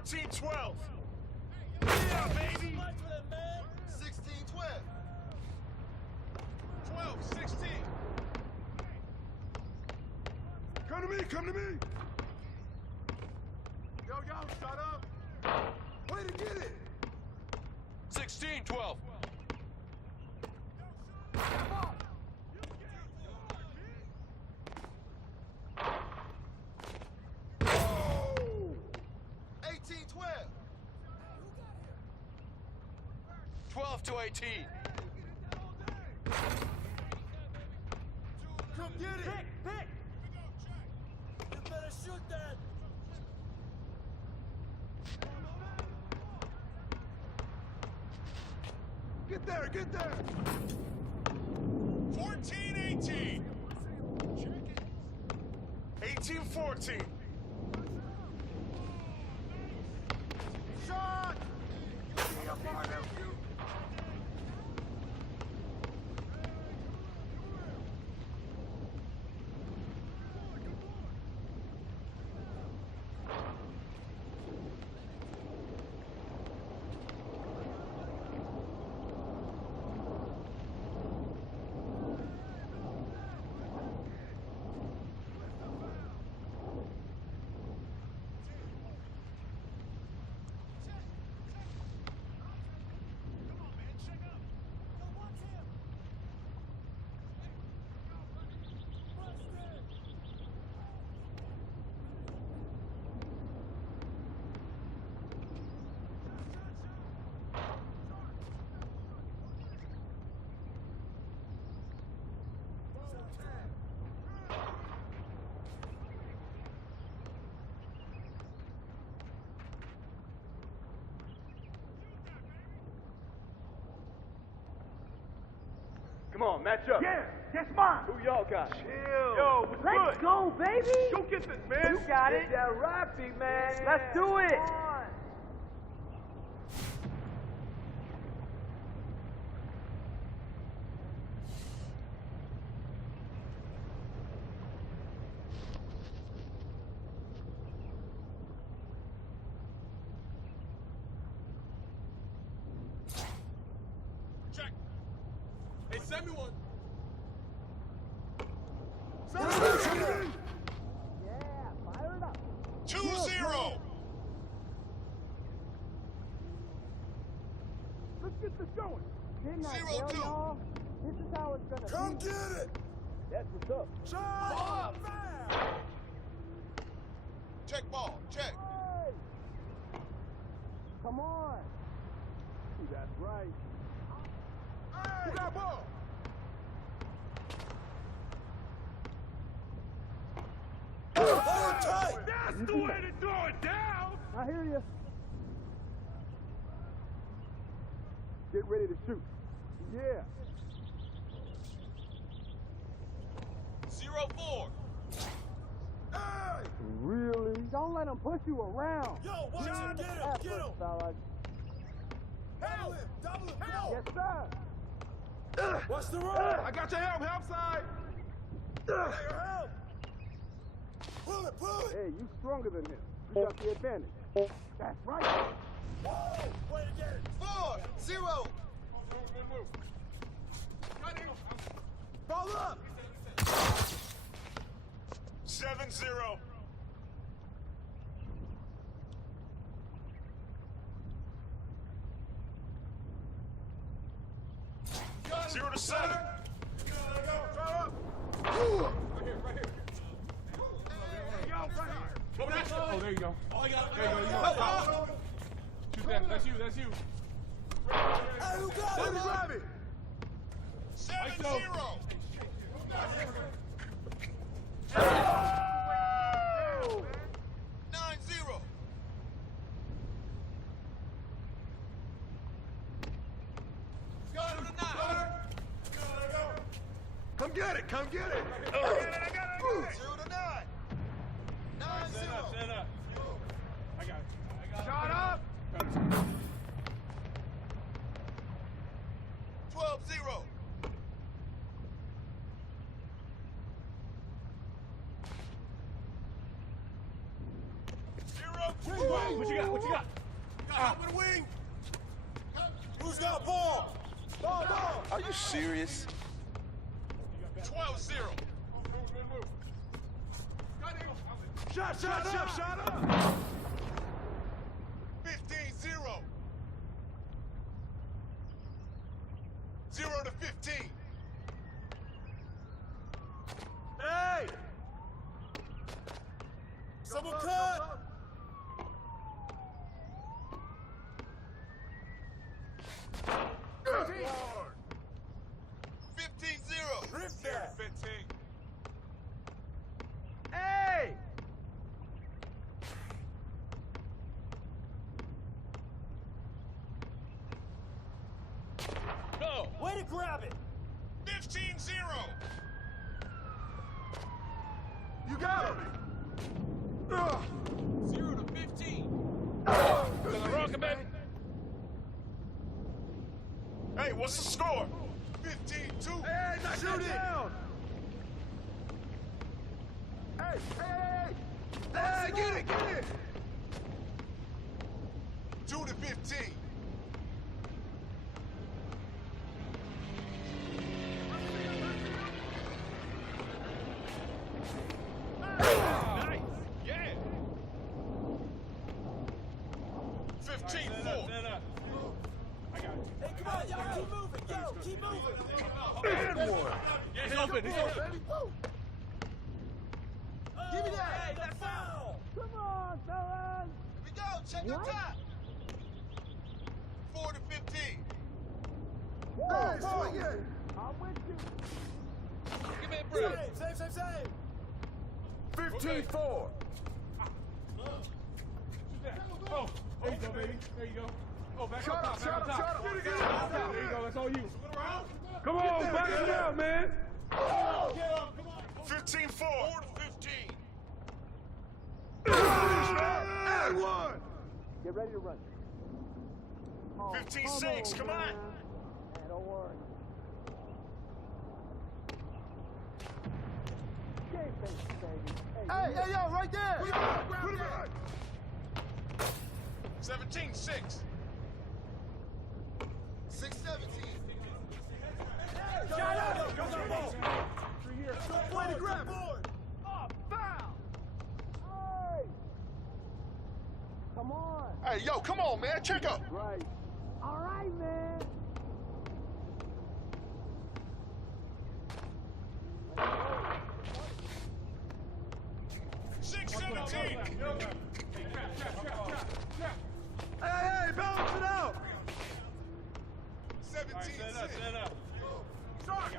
14-12. Yeah, baby. 16-12. 12-16. Come to me, come to me. Yo, shut up. Way to get it. 16-12. Oh! 18-12. 12-18. Come get it. Pick! You better shoot that! Get there, get there. 14-18. 18-14. Shot. Come on, match up. Yeah, that's mine! Who y'all got? Chill. Yo, what's Let's good? go, baby! Go get this, man. You got it. Get that rappy, man. Let's do it! Come on. Check. Hey, send me one. Yeah, fire it up. 2-0. Let's get this going. Didn't I 0-2. tell y'all? This is how it's gonna Come be. get it. That's what's up. Shot. Check ball. Check. Hey! Come on. That's right. Who got ball? Hold tight. That's the way to throw it down. I hear you. Get ready to shoot. Yeah. 0-4. Hey. Really? Don't let them push you around. Yo, watch him. Get him. Effort, Get him. fellas. Double him. Double him. Come on. Yes, sir. Watch the roll. I got your help side. Hey, your help. Pull it. Pull it. Hey, you stronger than him. You got the advantage. That's right. Whoa. Way to get it. 4-0. Ball up. 7-0. Zero to 7. Oh, there you go. Oh, I got it. There you go. You got it. Shoot that. That's you. That's you. Hey, who got it? Let me grab it. 7-0. Come get it. Come get it. I got it. 0 to 9. 9-0. Stand up. I got it. Shot up. 12-0. Zero, 2. What you got? What you got? Got help with the wing. Who's got ball? Ball. Are you serious? 12-0. Shot up. 15-0. 0 to 15. Hey! Someone cut! Hard. 15-0. Rip that! 15. Hey! Go. Way to grab it! 15-0. You got him! 0 to 15. Hey, what's the score? 15-2. Hey, shoot it! Hey, get it! 2 to 15. Nice. Yeah. 15-4. I got you. Hey, come on, y'all, keep moving! Yo, keep moving! And one. Yeah, he's open. He's open. Give me that! Hey, that foul! Come on, fellas. Here we go. Check your time. 4 to 15. Hey, swing it! I'm with you. Give me a break. Save! 15-4. Oh, there you go, baby. There you go. Oh, back Shut up up, top. shut up, Back shut up up. top. Get it. There you go. That's all you. Come on, back it up, man. 15-4. 4 to 15. And one! Get ready to run. Oh, 15-6. Come on. man. Yeah, don't worry. Game face, baby. Hey, yo, right there! Put it back! 17-6. 6-17. Shut up. Go, go, go. Way to grab it! Oh, foul! Hey! Come on. Hey, yo, come on, man. Check up. Right. All right, man. Six 17. Hey, balance it out! 17-6. Start!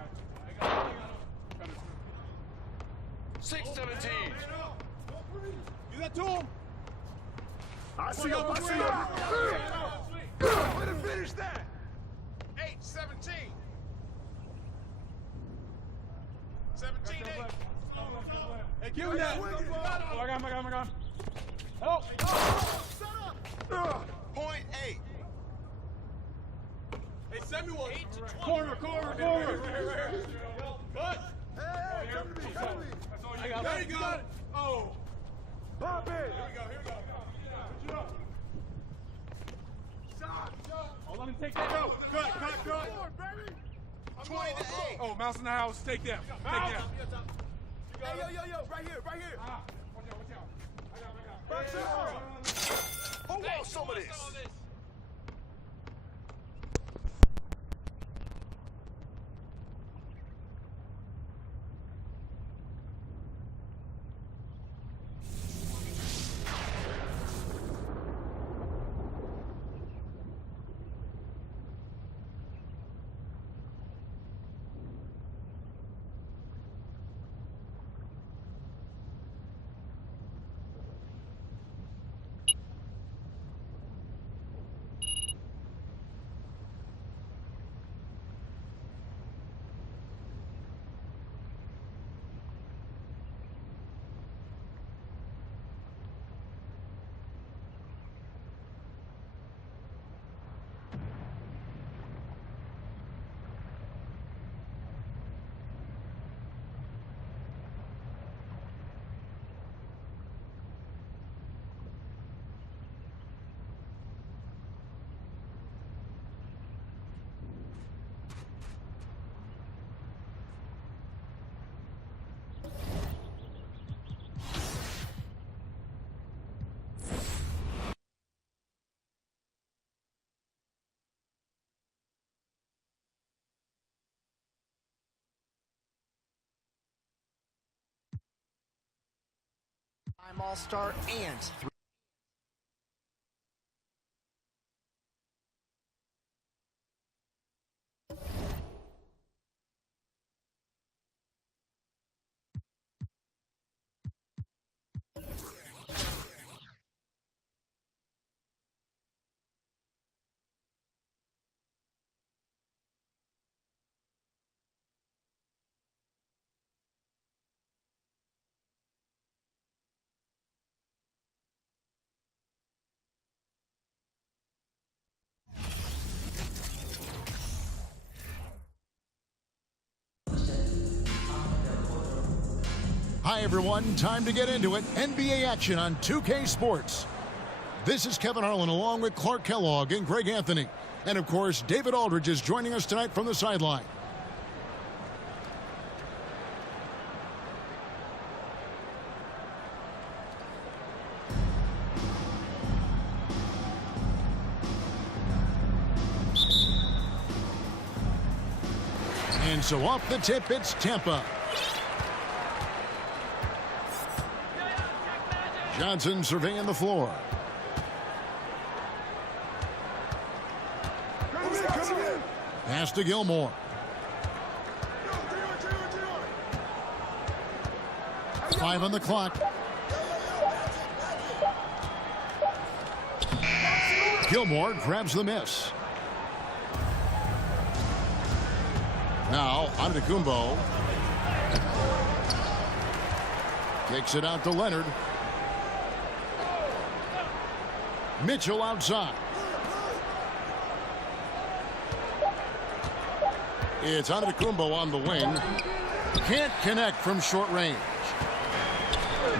6-17. You that to him? I see him, go, I see go. him! Way to finish that! 8-17. 17-8. Hey, give me that. Swing it. Oh, I got him. Oh. Point 8. Hey, send me one. 8 to 20. Corner. Cut. Hey, come to me! I got it. There you go. Oh. Pop it! Here we go. Put you up. Shot! Oh, let him take that. Go. Cut. 20 to 8. Oh, mouse in the house. Take them. Hey, yo, right here! Ah, watch out. I Back got. Who wants some of this? All-Star and 3. Hi, everyone. Time to get into it. NBA action on 2K Sports. This is Kevin Harlan along with Clark Kellogg and Greg Anthony. And, of course, David Aldridge is joining us tonight from the sideline. And so off the tip, it's Tampa. Johnson surveying the floor. Pass to Gilmore. Five on the clock. Gilmore grabs the miss. Now, Antetokounmpo. Kicks it out to Leonard. Mitchell outside. It's Antetokounmpo on the wing. Can't connect from short range.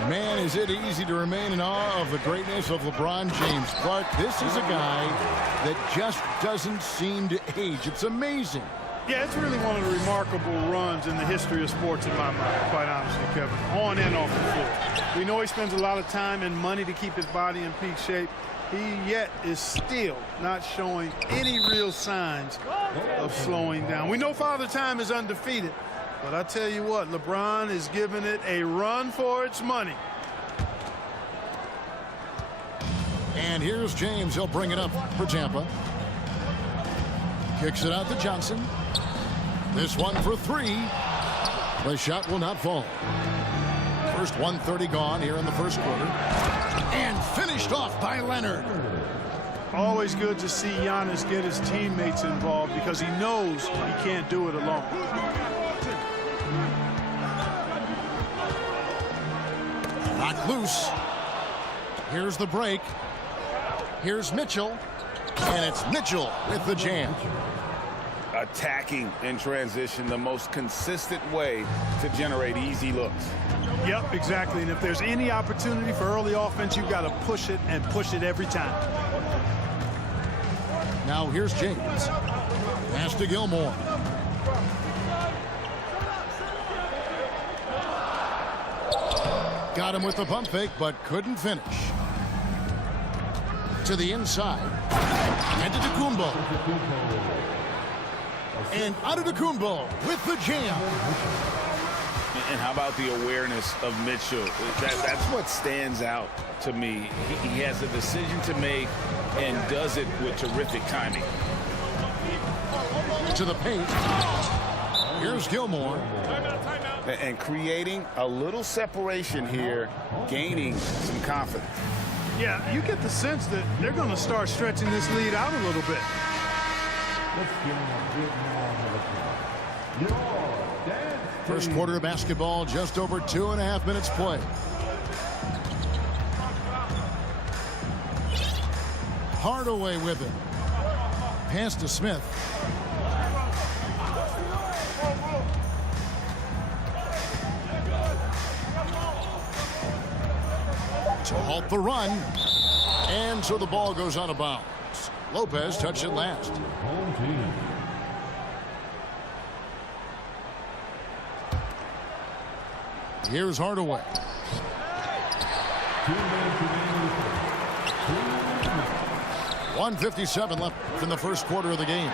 Man, is it easy to remain in awe of the greatness of LeBron James. Clark, this is a guy that just doesn't seem to age. It's amazing. Yeah, it's really one of the remarkable runs in the history of sports in my mind, quite honestly, Kevin, on and off the floor. We know he spends a lot of time and money to keep his body in peak shape. He yet is still not showing any real signs of slowing down. We know Father Time is undefeated, but I tell you what, LeBron is giving it a run for its money. And here's James. He'll bring it up for Tampa. Kicks it out to Johnson. This one for three. The shot will not fall. First 1:30 gone here in the first quarter. And finished off by Leonard. Always good to see Giannis get his teammates involved because he knows he can't do it alone. Knocked loose. Here's the break. Here's Mitchell. And it's Mitchell with the jam. Attacking in transition, the most consistent way to generate easy looks. Yep, exactly. And if there's any opportunity for early offense, you've got to push it and push it every time. Now here's James. Pass to Gilmore. Got him with the pump fake, but couldn't finish. To the inside. And to Antetokounmpo. And Antetokounmpo with the jam. And how about the awareness of Mitchell? That's what stands out to me. He has a decision to make and does it with terrific timing. To the paint. Here's Gilmore. And creating a little separation here, gaining some confidence. Yeah, you get the sense that they're going to start stretching this lead out a little bit. First quarter of basketball, just over 2.5 minutes play. Hardaway with it. Pass to Smith. To halt the run. And so the ball goes out of bounds. Lopez touched it last. Here's Hardaway. .157 left in the first quarter of the game.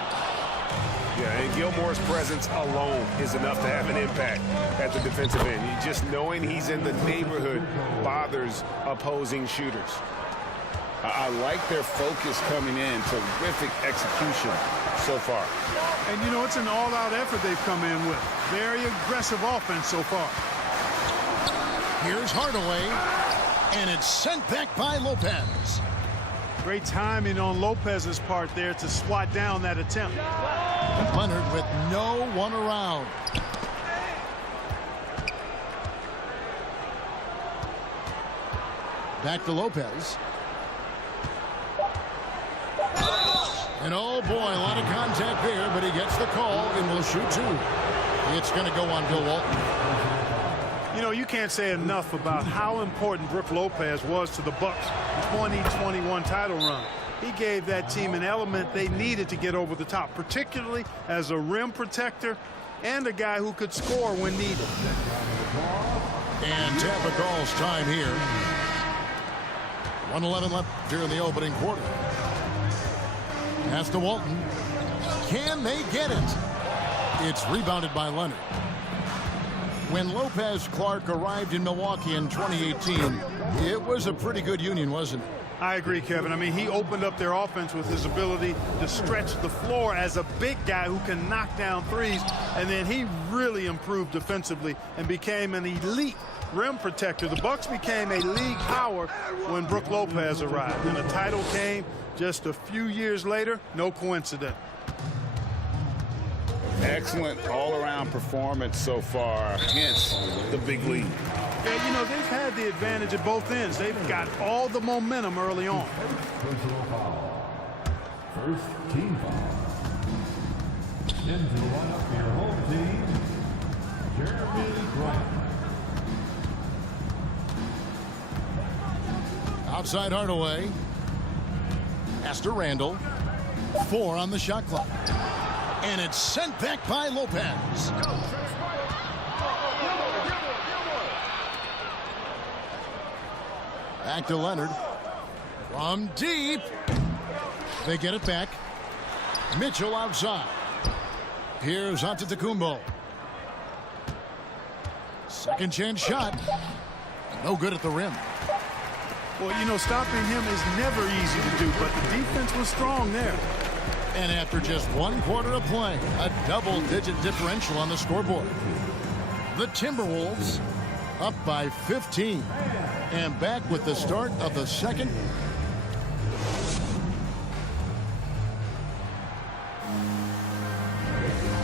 Yeah, and Gilmore's presence alone is enough to have an impact at the defensive end. Just knowing he's in the neighborhood bothers opposing shooters. I like their focus coming in. Terrific execution so far. And, you know, it's an all-out effort they've come in with. Very aggressive offense so far. Here's Hardaway, and it's sent back by Lopez. Great timing on Lopez's part there to swat down that attempt. Leonard with no one around. Back to Lopez. And oh boy, a lot of contact there, but he gets the call and will shoot two. It's going to go on Bill Walton. You know, you can't say enough about how important Brook Lopez was to the Bucks' 2021 title run. He gave that team an element they needed to get over the top, particularly as a rim protector and a guy who could score when needed. And Tampa calls time here. 1:11 left here in the opening quarter. Pass to Walton. Can they get it? It's rebounded by Leonard. When Lopez Clark arrived in Milwaukee in 2018, it was a pretty good union, wasn't it? I agree, Kevin. I mean, he opened up their offense with his ability to stretch the floor as a big guy who can knock down threes, and then he really improved defensively and became an elite rim protector. The Bucks became a league power when Brook Lopez arrived, and the title came just a few years later. No coincidence. Excellent all-around performance so far, hence the big lead. Yeah, you know, they've had the advantage at both ends. They've got all the momentum early on. First team foul. Into the lineup for your home team, Jeremy Grant. Outside Hardaway. Pass to Randall. 4 on the shot clock. And it's sent back by Lopez. Back to Leonard. From deep. They get it back. Mitchell outside. Here's Antetokounmpo. Second chance shot. No good at the rim. Well, you know, stopping him is never easy to do, but the defense was strong there. And after just 1 quarter of play, a double-digit differential on the scoreboard. The Timberwolves up by 15. And back with the start of the second.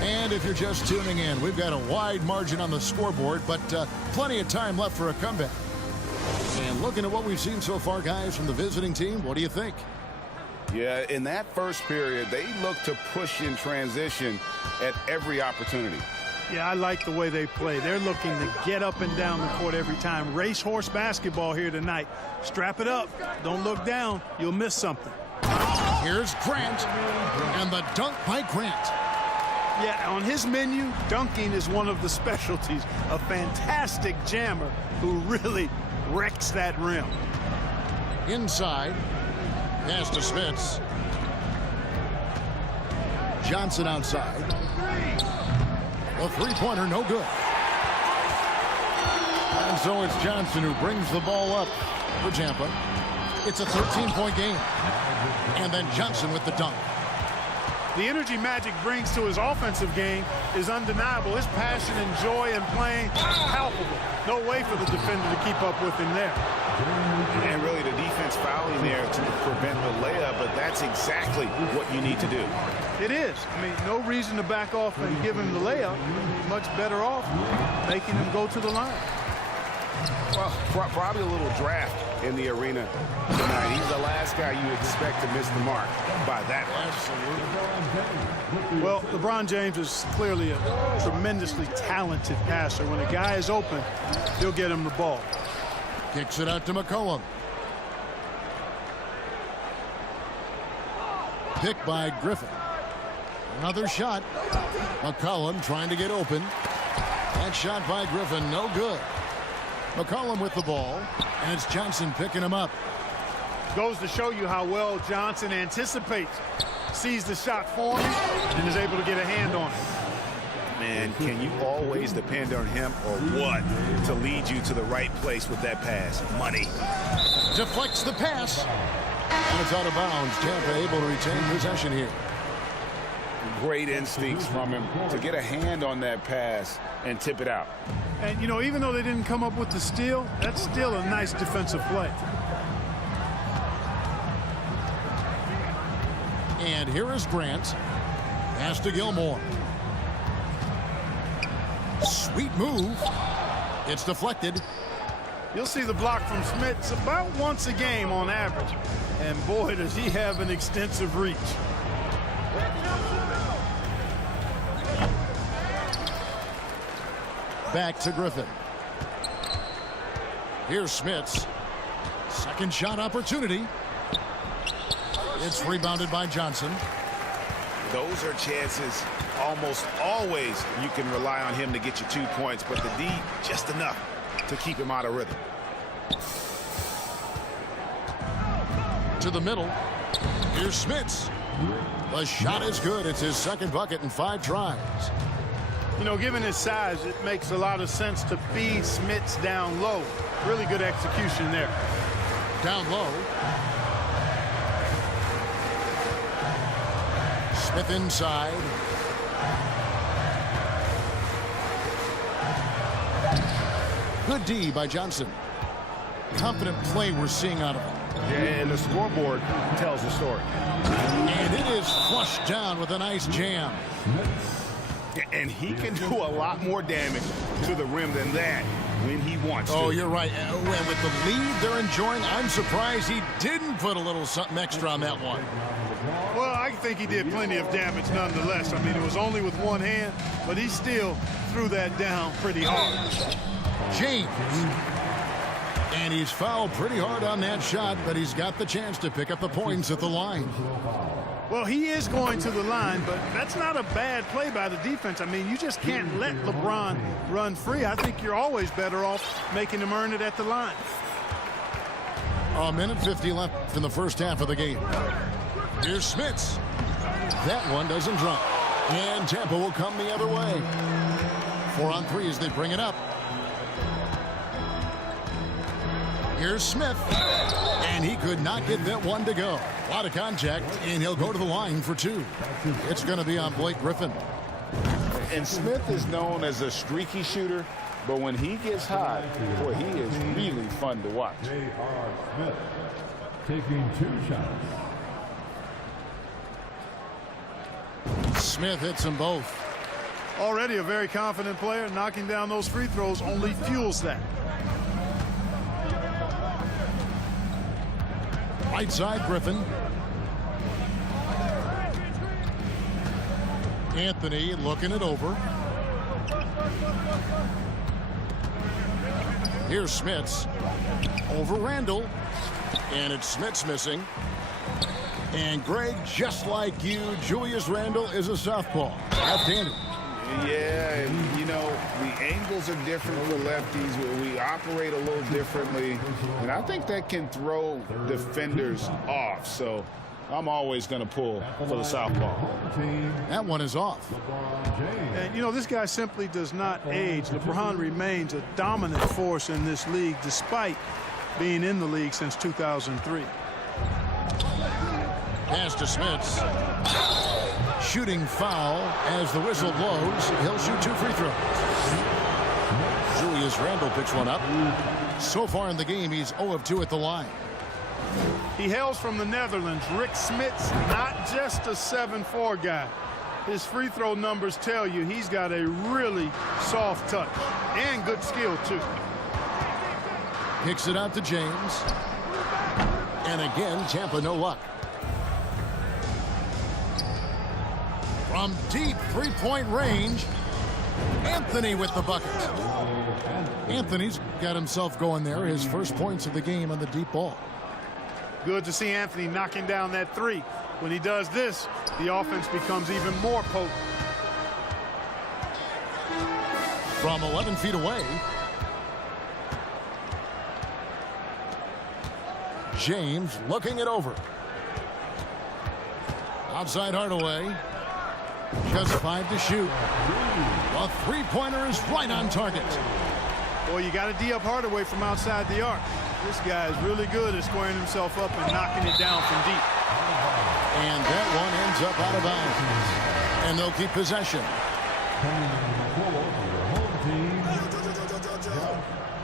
And if you're just tuning in, we've got a wide margin on the scoreboard, but plenty of time left for a comeback. And looking at what we've seen so far, guys, from the visiting team, what do you think? Yeah, in that first period, they looked to push in transition at every opportunity. Yeah, I like the way they play. They're looking to get up and down the court every time. Racehorse basketball here tonight. Strap it up. Don't look down. You'll miss something. Here's Grant, and the dunk by Grant. Yeah, on his menu, dunking is one of the specialties. A fantastic jammer who really wrecks that rim. Inside. Pass to Smits. Johnson outside. A three-pointer, no good. And so it's Johnson who brings the ball up for Tampa. It's a 13-point game. And then Johnson with the dunk. The energy Magic brings to his offensive game is undeniable. His passion and joy in playing, palpable. No way for the defender to keep up with him there. And really the defense fouling there to prevent the layup, but that's exactly what you need to do. It is. I mean, no reason to back off and give him the layup. Much better off making him go to the line. Well, probably a little draft in the arena tonight. He's the last guy you expect to miss the mark by that much. Well, LeBron James is clearly a tremendously talented passer. When a guy is open, he'll get him the ball. Kicks it out to McCollum. Picked by Griffin. Another shot. McCollum trying to get open. That shot by Griffin, no good. McCollum with the ball, and it's Johnson picking him up. Goes to show you how well Johnson anticipates sees the shot forming and is able to get a hand on it. Man, can you always depend on him or what to lead you to the right place with that pass? Money. Deflects the pass. And it's out of bounds. Tampa able to retain possession here. Great instincts from him to get a hand on that pass and tip it out. And, you know, even though they didn't come up with the steal, that's still a nice defensive play. And here is Grant. Pass to Gilmore. Sweet move. It's deflected. You'll see the block from Smits about once a game on average. And boy, does he have an extensive reach. Back to Griffin. Here's Smits. Second shot opportunity. It's rebounded by Johnson. Those are chances almost always you can rely on him to get you 2 points, but the D just enough to keep him out of rhythm. To the middle. Here's Smits. The shot is good. It's his second bucket in 5 tries. You know, given his size, it makes a lot of sense to feed Smits down low. Really good execution there. Down low. Smith inside. Good D by Johnson. Confident play we're seeing out of him. Yeah, and the scoreboard tells the story. And it is flushed down with a nice jam. And he can do a lot more damage to the rim than that when he wants to. Oh, you're right. And with the lead they're enjoying, I'm surprised he didn't put a little something extra on that one. Well, I think he did plenty of damage nonetheless. I mean, it was only with one hand, but he still threw that down pretty hard. James. And he's fouled pretty hard on that shot, but he's got the chance to pick up the points at the line. Well, he is going to the line, but that's not a bad play by the defense. I mean, you just can't let LeBron run free. I think you're always better off making him earn it at the line. A minute 50 left in the first half of the game. Here's Smits. That one doesn't drop. And Tampa will come the other way. 4 on 3 as they bring it up. Here's Smith. And he could not get that one to go. A lot of contact, and he'll go to the line for 2. It's going to be on Blake Griffin. And Smith is known as a streaky shooter, but when he gets hot, boy, he is really fun to watch. J.R. Smith taking 2 shots. Smith hits them both. Already a very confident player. Knocking down those free throws only fuels that. Right side, Griffin. Anthony looking it over. Here's Smits. Over Randall. And it's Smits missing. And Greg, just like you, Julius Randle is a southpaw. Left-handed. Yeah, and you know, the angles are different for lefties. We operate a little differently. And I think that can throw defenders off. So I'm always going to pull for the southpaw. That one is off. And, you know, this guy simply does not age. LeBron remains a dominant force in this league despite being in the league since 2003. Pass to Smits. Shooting foul as the whistle blows. He'll shoot 2 free throws. Julius Randle picks one up. So far in the game, he's 0 of 2 at the line. He hails from the Netherlands. Rick Smits, not just a 7'4" guy. His free throw numbers tell you he's got a really soft touch and good skill, too. Kicks it out to James. And again, Tampa no luck. From deep three-point range, Anthony with the bucket. Anthony's got himself going there. His first points of the game on the deep ball. Good to see Anthony knocking down that 3. When he does this, the offense becomes even more potent. From 11 feet away, James looking it over. Outside Hardaway. Just 5 to shoot. A three-pointer is right on target. Boy, you got to D up Hardaway from outside the arc. This guy is really good at squaring himself up and knocking it down from deep. And that one ends up out of bounds. And they'll keep possession.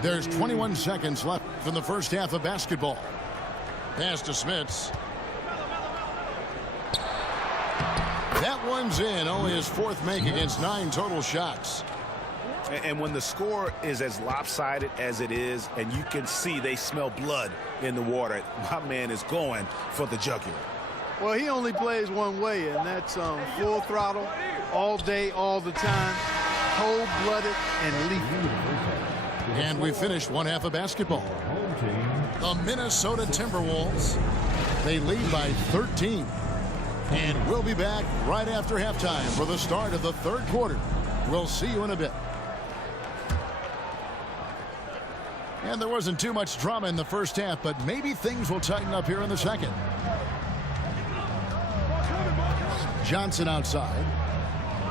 There's 21 seconds left in the first half of basketball. Pass to Smits. That one's in. Only his 4th make against 9 total shots. And when the score is as lopsided as it is, and you can see they smell blood in the water, my man is going for the jugular. Well, he only plays one way, and that's full throttle, all day, all the time, cold-blooded and lethal. And we finished one half of basketball. The Minnesota Timberwolves, they lead by 13. And we'll be back right after halftime for the start of the third quarter. We'll see you in a bit. And there wasn't too much drama in the first half, but maybe things will tighten up here in the second. Johnson outside.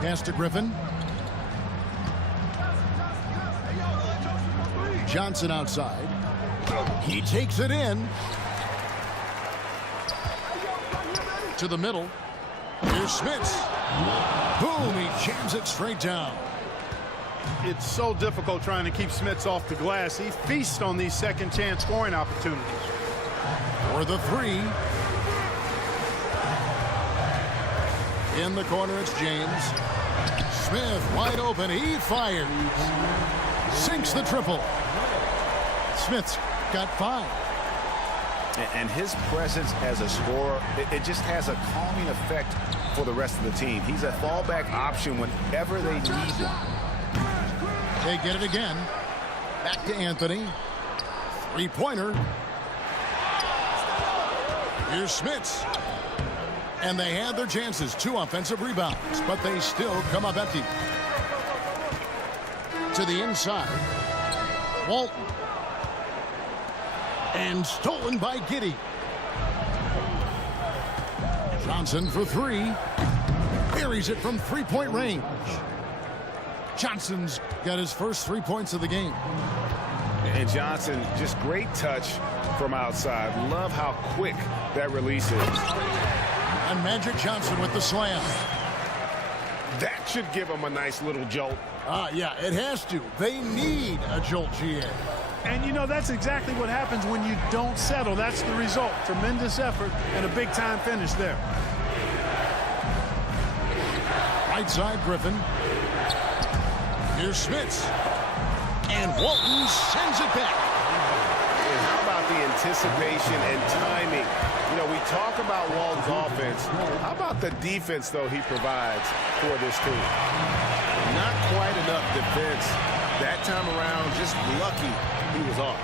Pass to Griffin. Johnson outside. He takes it in. To the middle. Here's Smits. Boom, he jams it straight down. It's so difficult trying to keep Smits off the glass. He feasts on these second chance scoring opportunities. For the 3. In the corner, it's James. Smith wide open. He fires. Sinks the triple. Smith's got 5. And his presence as a scorer, it just has a calming effect for the rest of the team. He's a fallback option whenever they need one. They get it again. Back to Anthony. 3-pointer. Here's Smits. And they had their chances. 2 offensive rebounds, but they still come up empty. To the inside. Walton. And stolen by Giddey. Johnson for 3. Buries it from 3-point range. Johnson's got his first 3 points of the game. And Johnson, just great touch from outside. Love how quick that release is. And Magic Johnson with the slam. That should give him a nice little jolt. Yeah, it has to. They need a jolt, GA. And, you know, that's exactly what happens when you don't settle. That's the result. Tremendous effort and a big-time finish there. Right side, Griffin. Here's Smits. And Walton sends it back. And how about the anticipation and timing? You know, we talk about Walton's offense. How about the defense, though, he provides for this team? Not quite enough defense. That time around, just lucky he was off.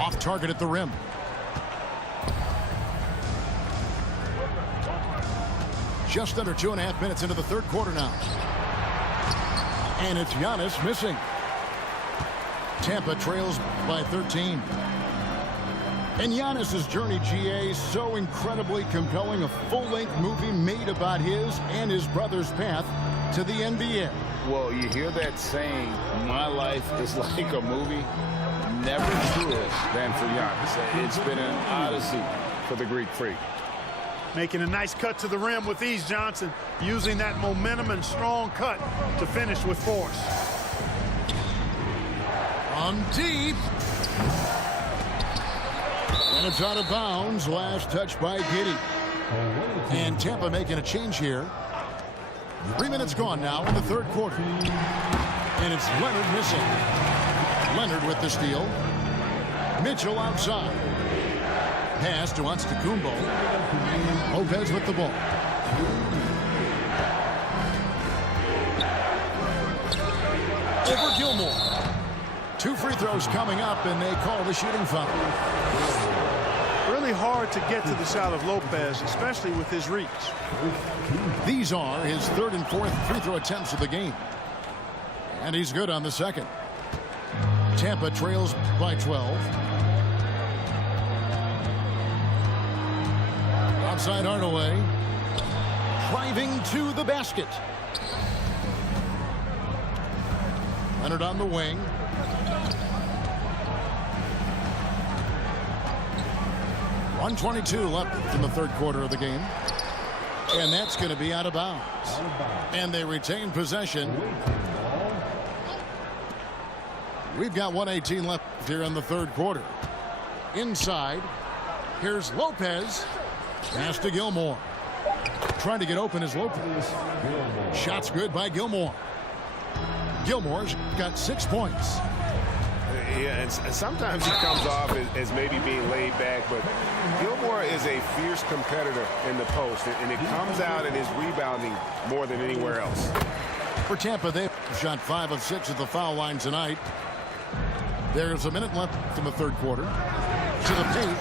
Off target at the rim. Just under 2.5 minutes into the third quarter now. And it's Giannis missing. Tampa trails by 13. And Giannis's journey, GA, so incredibly compelling. A full-length movie made about his and his brother's path to the NBA. Well, you hear that saying, my life is like a movie. Never truer than for Giannis. It's been an odyssey for the Greek freak. Making a nice cut to the rim with ease, Johnson. Using that momentum and strong cut to finish with force. From deep. And it's out of bounds. Last touch by Giddey. And Tampa making a change here. 3 minutes gone now in the third quarter. And it's Leonard missing. Leonard with the steal. Mitchell outside. Pass to Antetokounmpo. Lopez with the ball. Over Gilmore. 2 free throws coming up, and they call the shooting foul. Really hard to get to the shot of Lopez, especially with his reach. These are his 3rd and 4th free throw attempts of the game. And he's good on the second. Tampa trails by 12. Outside Hardaway. Driving to the basket. Leonard on the wing. .122 left in the third quarter of the game. And that's going to be out of bounds. And they retain possession. We've got 1:18 left here in the third quarter. Inside, here's Lopez. Pass to Gilmore. Trying to get open is Lopez. Shot's good by Gilmore. Gilmore's got 6 points. Yeah, and sometimes he comes off as maybe being laid back, but Gilmore is a fierce competitor in the post, and it comes out in his rebounding more than anywhere else. For Tampa, they've shot 5 of 6 at the foul line tonight. There's a minute left in the third quarter. To the paint,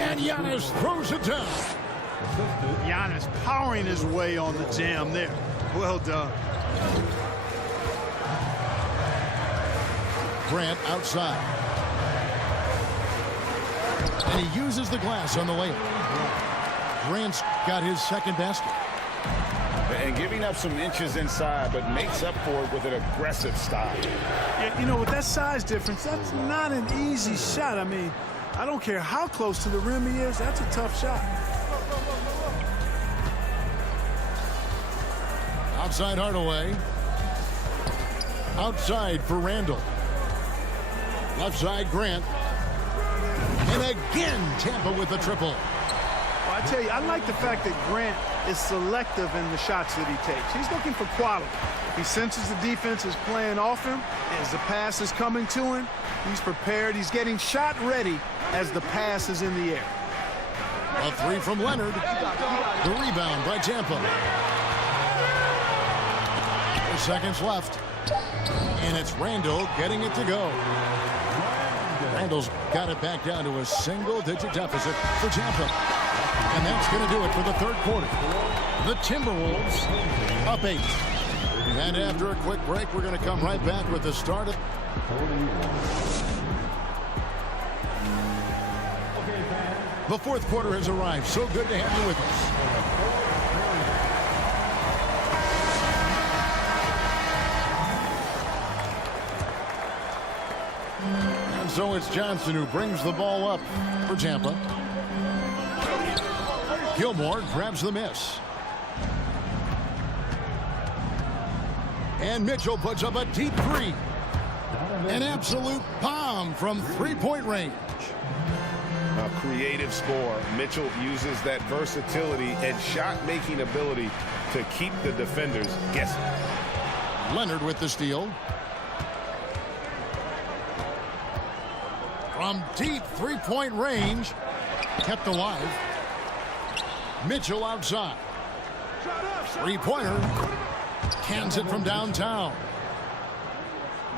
and Giannis throws it down. Giannis powering his way on the jam there. Well done. Grant outside. And he uses the glass on the layup. Grant's got his second basket. And giving up some inches inside, but makes up for it with an aggressive style. Yeah, you know, with that size difference, that's not an easy shot. I mean, I don't care how close to the rim he is, that's a tough shot. Outside Hardaway. Outside for Randall. Left side Grant. And again Tampa with a triple. Well, I tell you, I like the fact that Grant is selective in the shots that he takes. He's looking for quality. He senses the defense is playing off him. As the pass is coming to him, he's prepared. He's getting shot ready as the pass is in the air. A three from Leonard. The rebound by Tampa. 4 seconds left. And it's Randall getting it to go. Randall's got it back down to a single-digit deficit for Tampa. And that's going to do it for the third quarter. The Timberwolves up 8. And after a quick break, we're going to come right back with the start of... The fourth quarter has arrived. So good to have you with us. And so it's Johnson who brings the ball up for Tampa. Gilmore grabs the miss. And Mitchell puts up a deep three. An absolute bomb from three-point range. A creative score. Mitchell uses that versatility and shot-making ability to keep the defenders guessing. Leonard with the steal. From deep three-point range. Kept alive. Mitchell outside. Three-pointer. Cans it from downtown.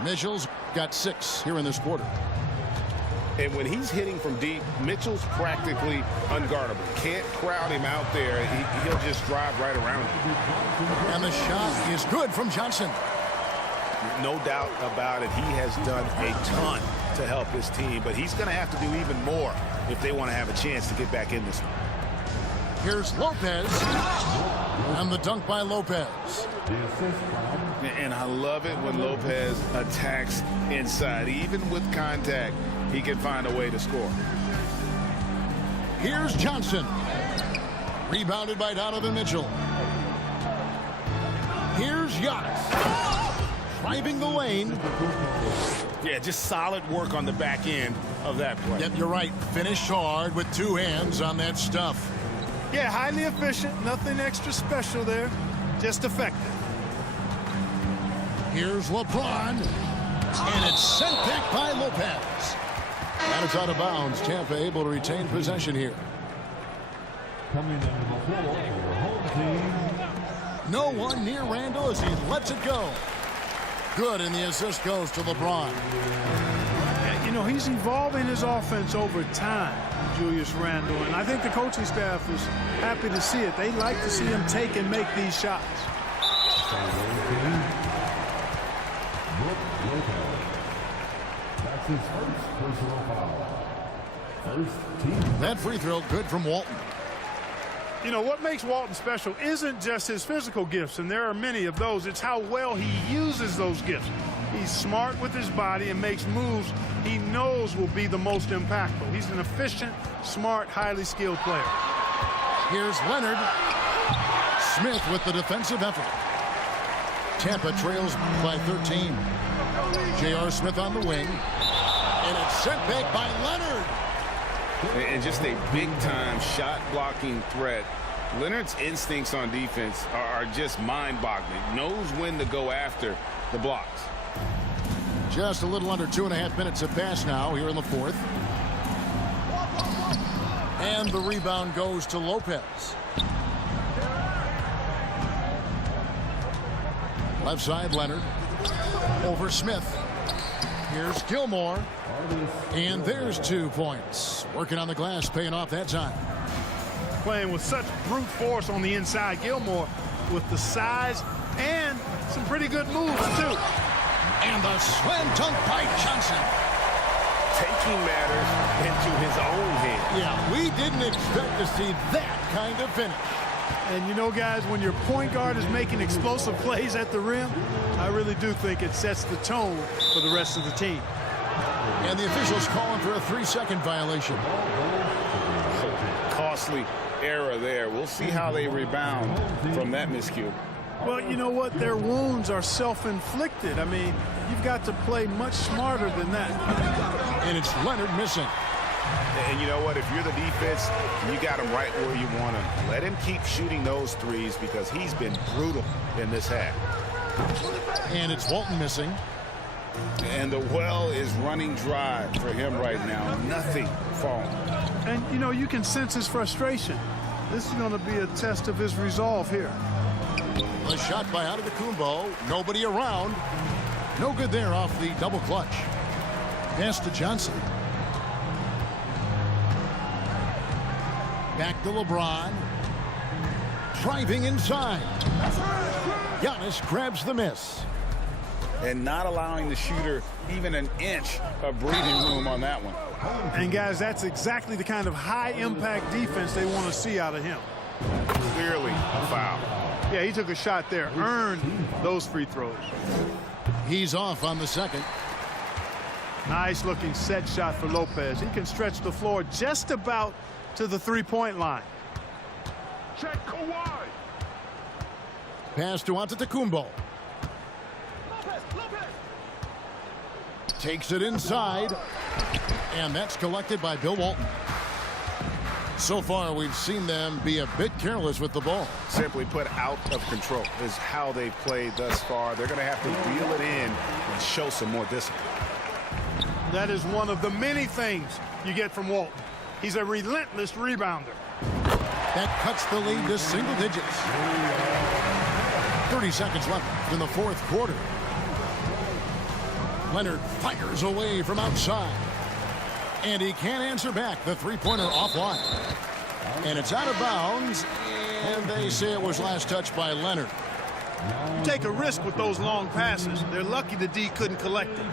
Mitchell's got 6 here in this quarter. And when he's hitting from deep, Mitchell's practically unguardable. Can't crowd him out there. He'll just drive right around him. And the shot is good from Johnson. No doubt about it. He has done a ton to help his team, but he's going to have to do even more if they want to have a chance to get back in this one. Here's Lopez. And the dunk by Lopez. And I love it when Lopez attacks inside. Even with contact, he can find a way to score. Here's Johnson. Rebounded by Donovan Mitchell. Here's Giannis. Driving the lane. Yeah, just solid work on the back end of that play. Yep, you're right. Finished hard with 2 hands on that stuff. Yeah, highly efficient. Nothing extra special there. Just effective. Here's LeBron. And it's sent back by Lopez. And it's out of bounds. Tampa able to retain possession here. Coming into the floor for the home team. No one near Randall as he lets it go. Good, and the assist goes to LeBron. Yeah, you know, he's evolving his offense over time, Julius Randle, and I think the coaching staff is happy to see it. They like to see him take and make these shots. That's his first personal foul. First team. That free throw good from Walton. You know, what makes Walton special isn't just his physical gifts, and there are many of those. It's how well he uses those gifts. He's smart with his body and makes moves he knows will be the most impactful. He's an efficient, smart, highly skilled player. Here's Leonard. Smith with the defensive effort. Tampa trails by 13. J.R. Smith on the wing. And it's sent back by Leonard. And just a big-time shot-blocking threat. Leonard's instincts on defense are just mind-boggling. Knows when to go after the blocks. Just a little under 2.5 minutes have passed now here in the fourth. And the rebound goes to Lopez. Left side, Leonard. Over Smith. Here's Gilmore. And there's 2 points. Working on the glass, paying off that time. Playing with such brute force on the inside. Gilmore with the size and some pretty good moves, too. And the slam dunk by Johnson. Taking matters into his own hands. Yeah, we didn't expect to see that kind of finish. And you know, guys, when your point guard is making explosive plays at the rim, I really do think it sets the tone for the rest of the team. And the officials calling for a 3-second violation. Costly error there. We'll see how they rebound from that miscue. Well, you know what? Their wounds are self-inflicted. I mean, you've got to play much smarter than that. And it's Leonard missing. And you know what? If you're the defense, you got him right where you want him. Let him keep shooting those threes because he's been brutal in this half. And it's Walton missing. And the well is running dry for him right now. Nothing falling. And, you know, you can sense his frustration. This is going to be a test of his resolve here. A shot by Antetokounmpo. Nobody around. No good there off the double clutch. Pass to Johnson. Back to LeBron. Driving inside. Giannis grabs the miss. And not allowing the shooter even an inch of breathing room on that one. And, guys, that's exactly the kind of high-impact defense they want to see out of him. Clearly a foul. Yeah, he took a shot there, earned those free throws. He's off on the second. Nice looking set shot for Lopez. He can stretch the floor just about to the three-point line. Check Kawhi. Pass to Antetokounmpo. Takes it inside. And that's collected by Bill Walton. So far, we've seen them be a bit careless with the ball. Simply put, out of control is how they've played thus far. They're going to have to reel it in and show some more discipline. That is one of the many things you get from Walton. He's a relentless rebounder. That cuts the lead to single digits. 30 seconds left in the fourth quarter. Leonard fires away from outside. And he can't answer back. The three-pointer offline. And it's out of bounds. And they say it was last touched by Leonard. You take a risk with those long passes. They're lucky the D couldn't collect it.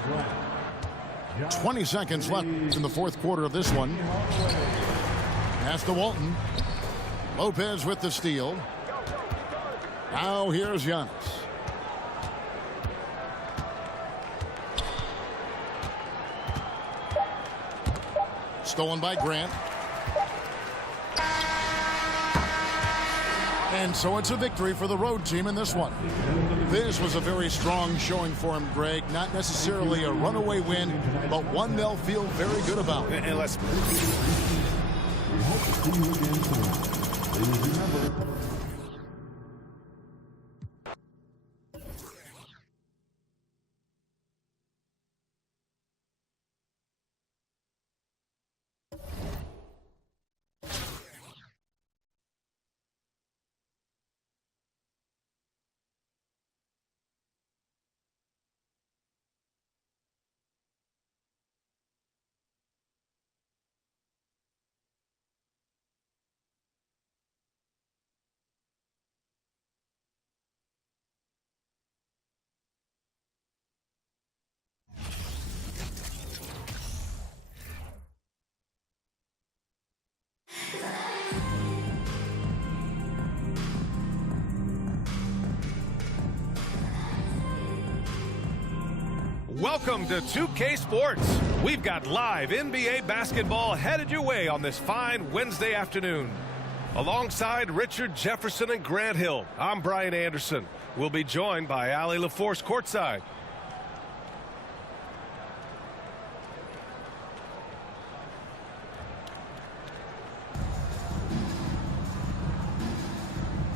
20 seconds left in the fourth quarter of this one. Pass to Walton. Lopez with the steal. Now here's Giannis. Stolen by Grant. And so it's a victory for the road team in this one. This was a very strong showing for him, Greg. Not necessarily a runaway win, but one they'll feel very good about. And let's... We hope to see you again soon. Please remember, Welcome to 2K Sports. We've got live NBA basketball headed your way on this fine Wednesday afternoon. Alongside Richard Jefferson and Grant Hill, I'm Brian Anderson. We'll be joined by Allie LaForce courtside.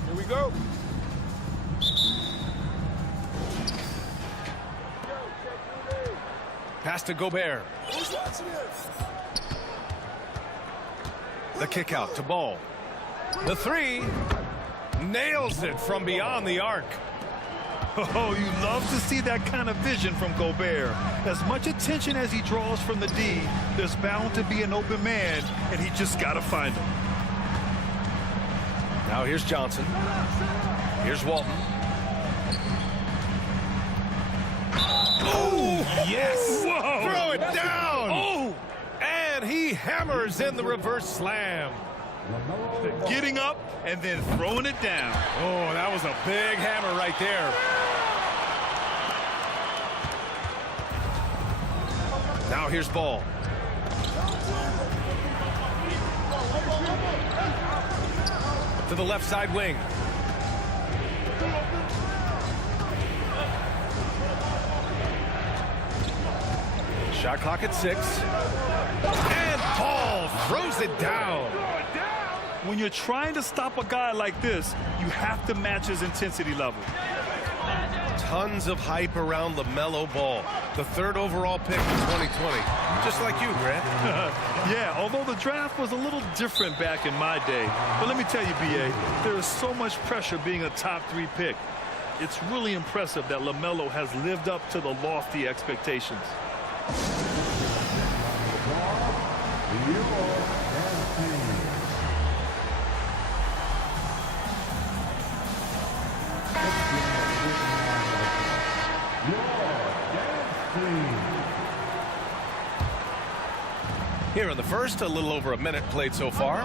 Here we go. Pass to Gobert. Who's watching it? The kick out to Ball. The three. Nails it from beyond the arc. Oh, you love to see that kind of vision from Gobert. As much attention as he draws from the D, there's bound to be an open man, and he just got to find him. Now here's Johnson. Here's Walton. Oh, yes! Whoa! Throw it down! Oh! And he hammers in the reverse slam. Getting up and then throwing it down. Oh, that was a big hammer right there. Now here's Ball. To the left side wing. Shot clock at 6. And Ball throws it down. When you're trying to stop a guy like this, you have to match his intensity level. Tons of hype around LaMelo Ball, the 3rd overall pick in 2020. Just like you, Grant. Yeah, although the draft was a little different back in my day. But let me tell you, B.A., there is so much pressure being a top 3 pick. It's really impressive that LaMelo has lived up to the lofty expectations. Here in the first, a little over a minute played so far.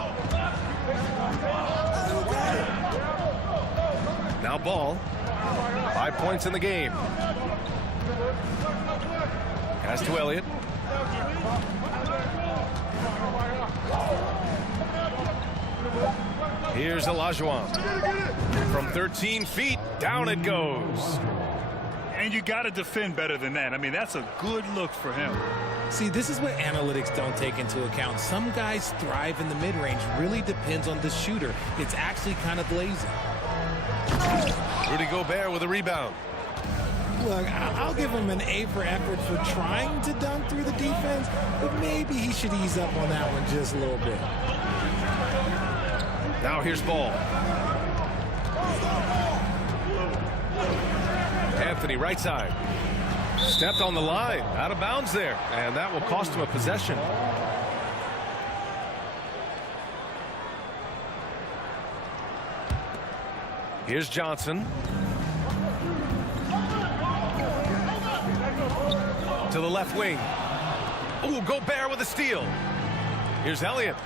Now Ball. 5 points in the game. Pass to Elliott. Here's Olajuwon. From 13 feet, down it goes. And you got to defend better than that. I mean, that's a good look for him. See, this is what analytics don't take into account. Some guys thrive in the mid-range. Really depends on the shooter. It's actually kind of lazy. Rudy Gobert with a rebound. Look, I'll give him an A for effort for trying to dunk through the defense, but maybe he should ease up on that one just a little bit. Now here's Ball. Anthony, right side. Stepped on the line, out of bounds there, and that will cost him a possession. Here's Johnson. To the left wing. Oh, Gobert with a steal. Here's Elliott.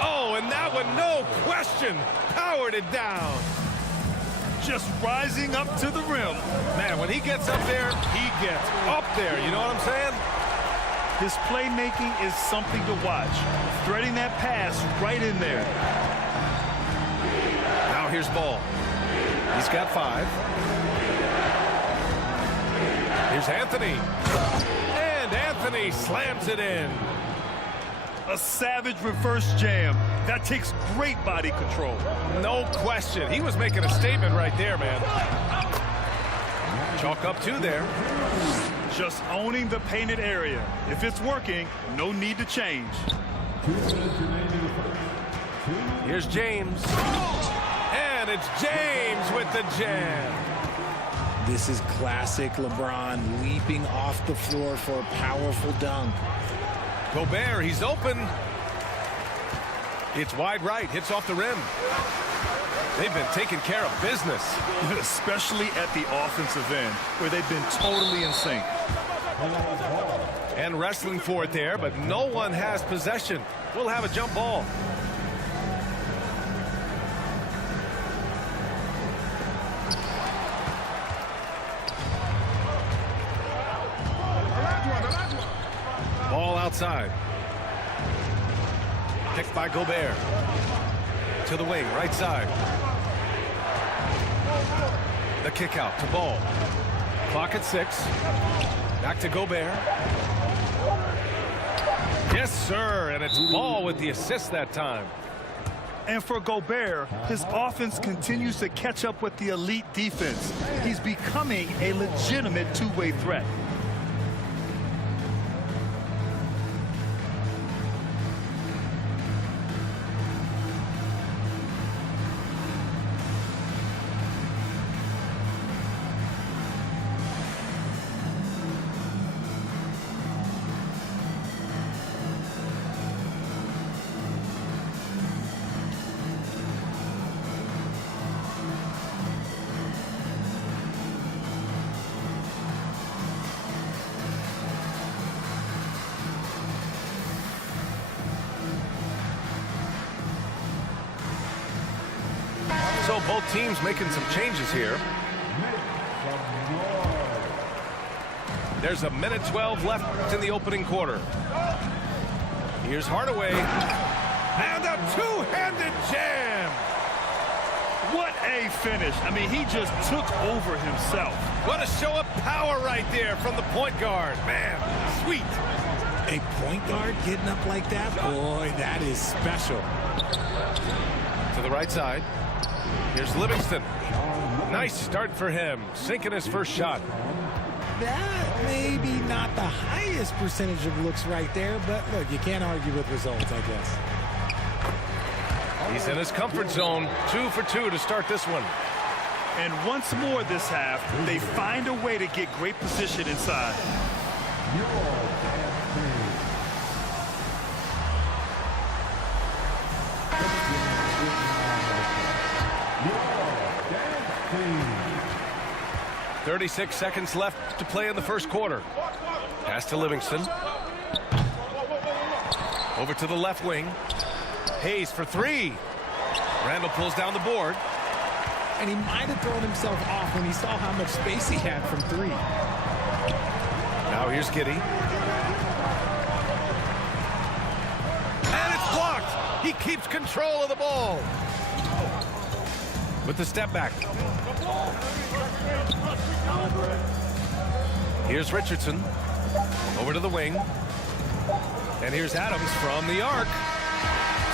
Oh, and that one, no question, powered it down. Just rising up to the rim. Man, when he gets up there, he gets up there. You know what I'm saying? His playmaking is something to watch. Threading that pass right in there. Now here's Ball. He's got 5. Here's Anthony. And Anthony slams it in. A savage reverse jam. That takes great body control. No question. He was making a statement right there, man. Chalk up 2 there. Just owning the painted area. If it's working, no need to change. Here's James. And it's James with the jam. This is classic LeBron leaping off the floor for a powerful dunk. Gobert, he's open. It's wide right, hits off the rim. They've been taking care of business. Especially at the offensive end, where they've been totally in sync. And wrestling for it there, but no one has possession. We'll have a jump ball. outside. Picked by Gobert. To the wing, right side. The kick out to Ball. Clock at 6. Back to Gobert. Yes, sir, and it's Ball with the assist that time. And for Gobert, his offense continues to catch up with the elite defense. He's becoming a legitimate two-way threat. So both teams making some changes here. There's a minute 12 left in the opening quarter. Here's Hardaway. And a two-handed jam. What a finish. I mean, he just took over himself. What a show of power right there from the point guard. Man, sweet. A point guard getting up like that? Boy, that is special. To the right side. Here's Livingston. Nice start for him, sinking his first shot. That may be not the highest percentage of looks right there, but look, you can't argue with results, I guess. He's in his comfort zone. 2 for 2 to start this one. And once more this half, they find a way to get great position inside. .36 seconds left to play in the first quarter. Pass to Livingston. Over to the left wing. Hayes for 3. Randall pulls down the board. And he might have thrown himself off when he saw how much space he had from 3. Now here's Giddey. And it's blocked. He keeps control of the ball. With the step back. Here's Richardson. Over to the wing. And here's Adams from the arc.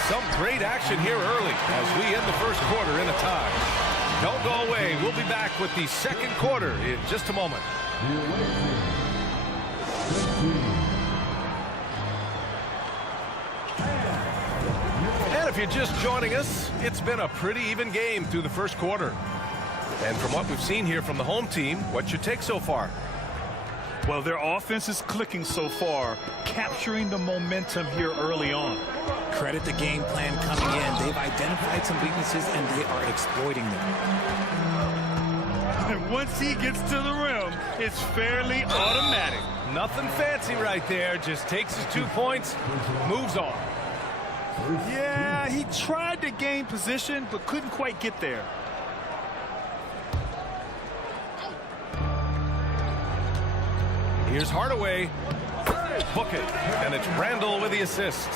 Some great action here early as we end the first quarter in a tie. Don't go away. We'll be back with the second quarter in just a moment. And if you're just joining us, it's been a pretty even game through the first quarter. And from what we've seen here from the home team, what's your take so far? Well, their offense is clicking so far, capturing the momentum here early on. Credit the game plan coming in. They've identified some weaknesses, and they are exploiting them. And once he gets to the rim, it's fairly automatic. Nothing fancy right there. Just takes his 2 points, moves on. Yeah, he tried to gain position, but couldn't quite get there. Here's Hardaway. Book it. And it's Randall with the assist.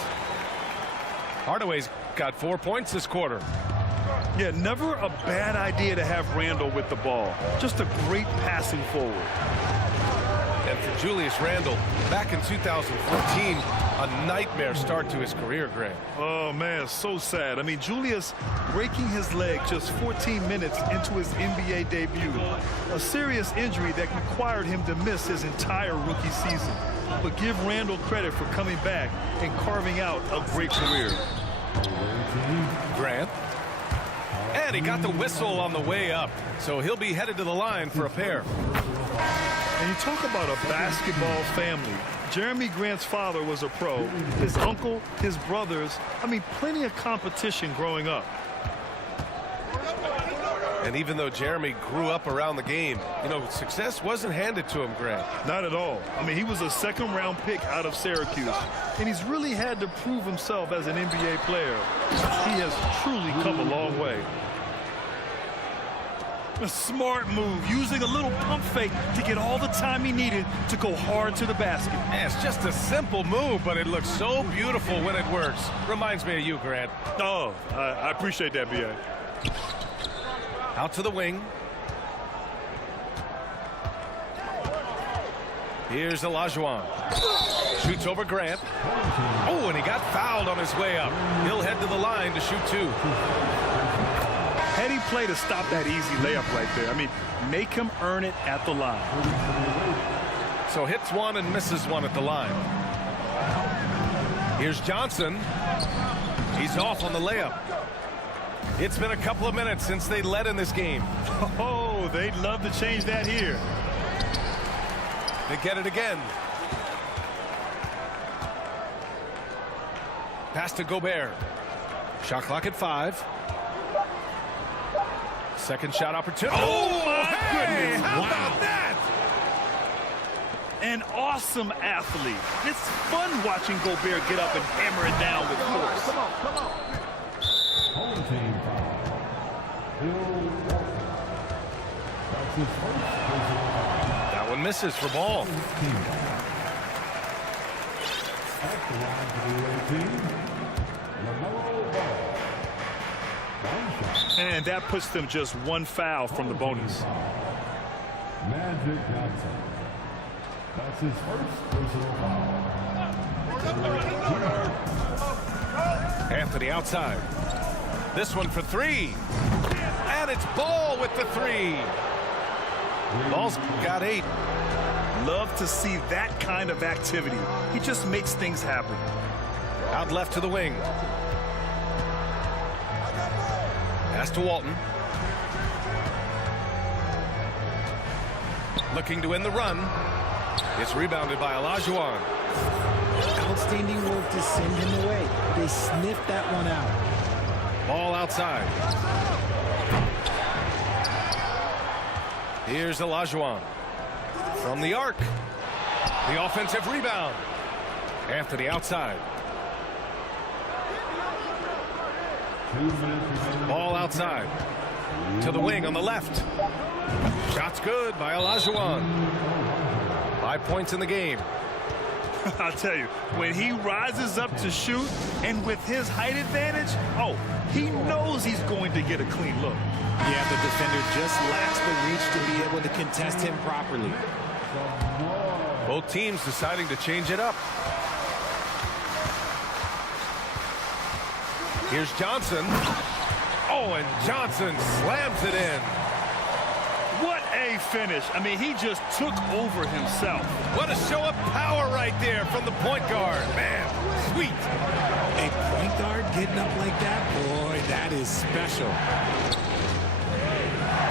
Hardaway's got 4 points this quarter. Yeah, never a bad idea to have Randall with the ball. Just a great passing forward. And for Julius Randle, back in 2014, a nightmare start to his career, Grant. Oh, man, so sad. I mean, Julius breaking his leg just 14 minutes into his NBA debut. A serious injury that required him to miss his entire rookie season. But give Randall credit for coming back and carving out a great career. Grant. And he got the whistle on the way up, so he'll be headed to the line for a pair. And you talk about a basketball family. Jeremy Grant's father was a pro. His uncle, his brothers, I mean, plenty of competition growing up. And even though Jeremy grew up around the game, you know, success wasn't handed to him, Grant. Not at all. I mean, he was a second-round pick out of Syracuse, and he's really had to prove himself as an NBA player. He has truly come a long way. A smart move, using a little pump fake to get all the time he needed to go hard to the basket. Yeah, it's just a simple move, but it looks so beautiful when it works. Reminds me of you, Grant. Oh, I appreciate that, B.A. Out to the wing. Here's Olajuwon. Shoots over Grant. Oh, and he got fouled on his way up. He'll head to the line to shoot two. Heady play to stop that easy layup right there. I mean, make him earn it at the line. So hits one and misses one at the line. Here's Johnson. He's off on the layup. It's been a couple of minutes since they led in this game. Oh, they'd love to change that here. They get it again. Pass to Gobert. Shot clock at 5. Second shot opportunity. Oh, my goodness. How Wow. about that? An awesome athlete. It's fun watching Gobert get up and hammer it down with force. Come on, come on. Home team foul. Bill Walton. That's his first personal foul. That one misses for Ball. Team foul. At the line for the away team, LaMelo Ball. One shot. And that puts them just one foul from the bonus. Magic Johnson. That's his first personal foul. Anthony outside. This one for 3. And it's Ball with the 3. Ball's got 8. Love to see that kind of activity. He just makes things happen. Out left to the wing. Pass to Walton. Looking to end the run. It's rebounded by Olajuwon. Outstanding work to send him away. They sniffed that one out. Ball outside. Here's Olajuwon. From the arc. The offensive rebound. Anthony outside. Ball outside. To the wing on the left. Shot's good by Olajuwon. 5 points in the game. I'll tell you, when he rises up to shoot, and with his height advantage, oh, he knows he's going to get a clean look. Yeah, the defender just lacks the reach to be able to contest him properly. Both teams deciding to change it up. Here's Johnson. Oh, and Johnson slams it in. What a finish. I mean, he just took over himself. What a show of power right there from the point guard. Man, sweet. A point guard getting up like that? Boy, that is special.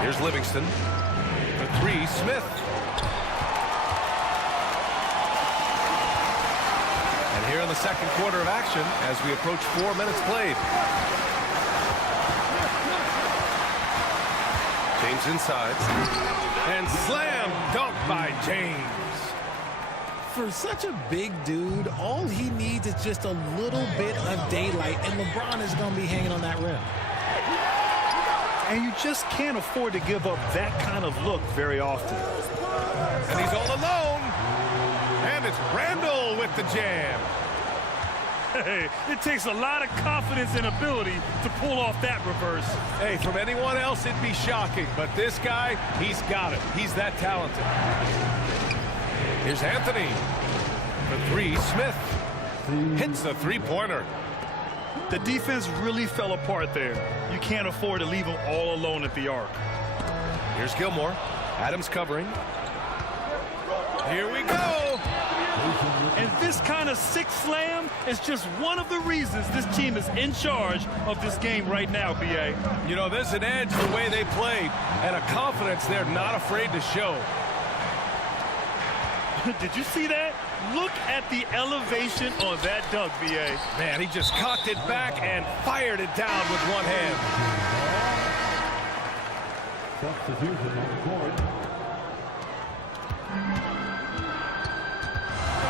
Here's Livingston. For 3, Smith. And here in the second quarter of action as we approach 4 minutes played. James inside. And slam dunk by James. For such a big dude, all he needs is just a little bit of daylight, and LeBron is going to be hanging on that rim. And you just can't afford to give up that kind of look very often. And he's all alone. And it's Randall with the jam. Hey, it takes a lot of confidence and ability to pull off that reverse. Hey, from anyone else, it'd be shocking. But this guy, he's got it. He's that talented. Here's Anthony. For 3, Smith. Hits the three-pointer. The defense really fell apart there. You can't afford to leave him all alone at the arc. Here's Gilmore. Adams covering. Here we go. And this kind of sick slam is just one of the reasons this team is in charge of this game right now, B.A. You know, there's an edge the way they played and a confidence they're not afraid to show. Did you see that? Look at the elevation on that dunk, B.A. Man, he just cocked it back and fired it down with one hand. Substitution on the court.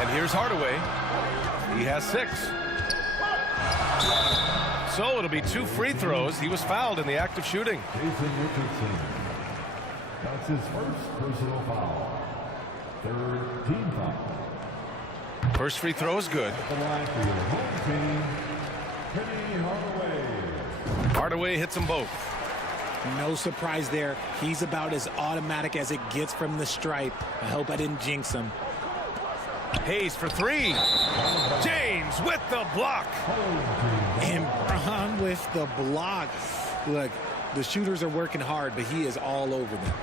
And here's Hardaway. He has 6. So it'll be 2 free throws. He was fouled in the act of shooting. Jason Richardson. That's his first personal foul. Third team foul. First free throw is good. The line for your home team, Penny Hardaway. Hardaway hits them both. No surprise there. He's about as automatic as it gets from the stripe. I hope I didn't jinx him. Hayes for three. James with the block. And Braun with the block. Look, the shooters are working hard, but he is all over them.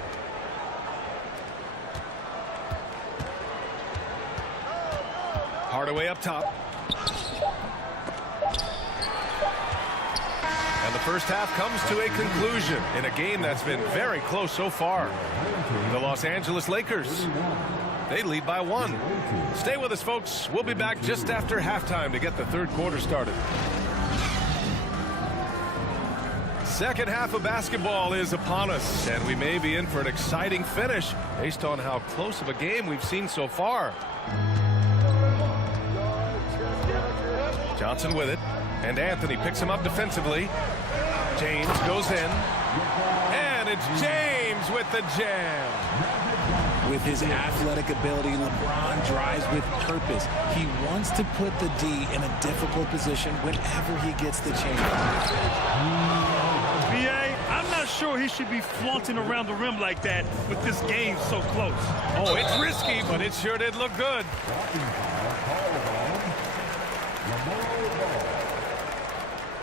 Hardaway up top. And the first half comes to a conclusion in a game that's been very close so far. The Los Angeles Lakers, they lead by 1. Stay with us, folks. We'll be back just after halftime to get the third quarter started. Second half of basketball is upon us, and we may be in for an exciting finish based on how close of a game we've seen so far. Johnson with it, and Anthony picks him up defensively. James goes in, and it's James with the jam. With his athletic ability, LeBron drives with purpose. He wants to put the D in a difficult position whenever he gets the chance. B.A., I'm not sure he should be flaunting around the rim like that with this game so close. Oh, it's risky, but it sure did look good.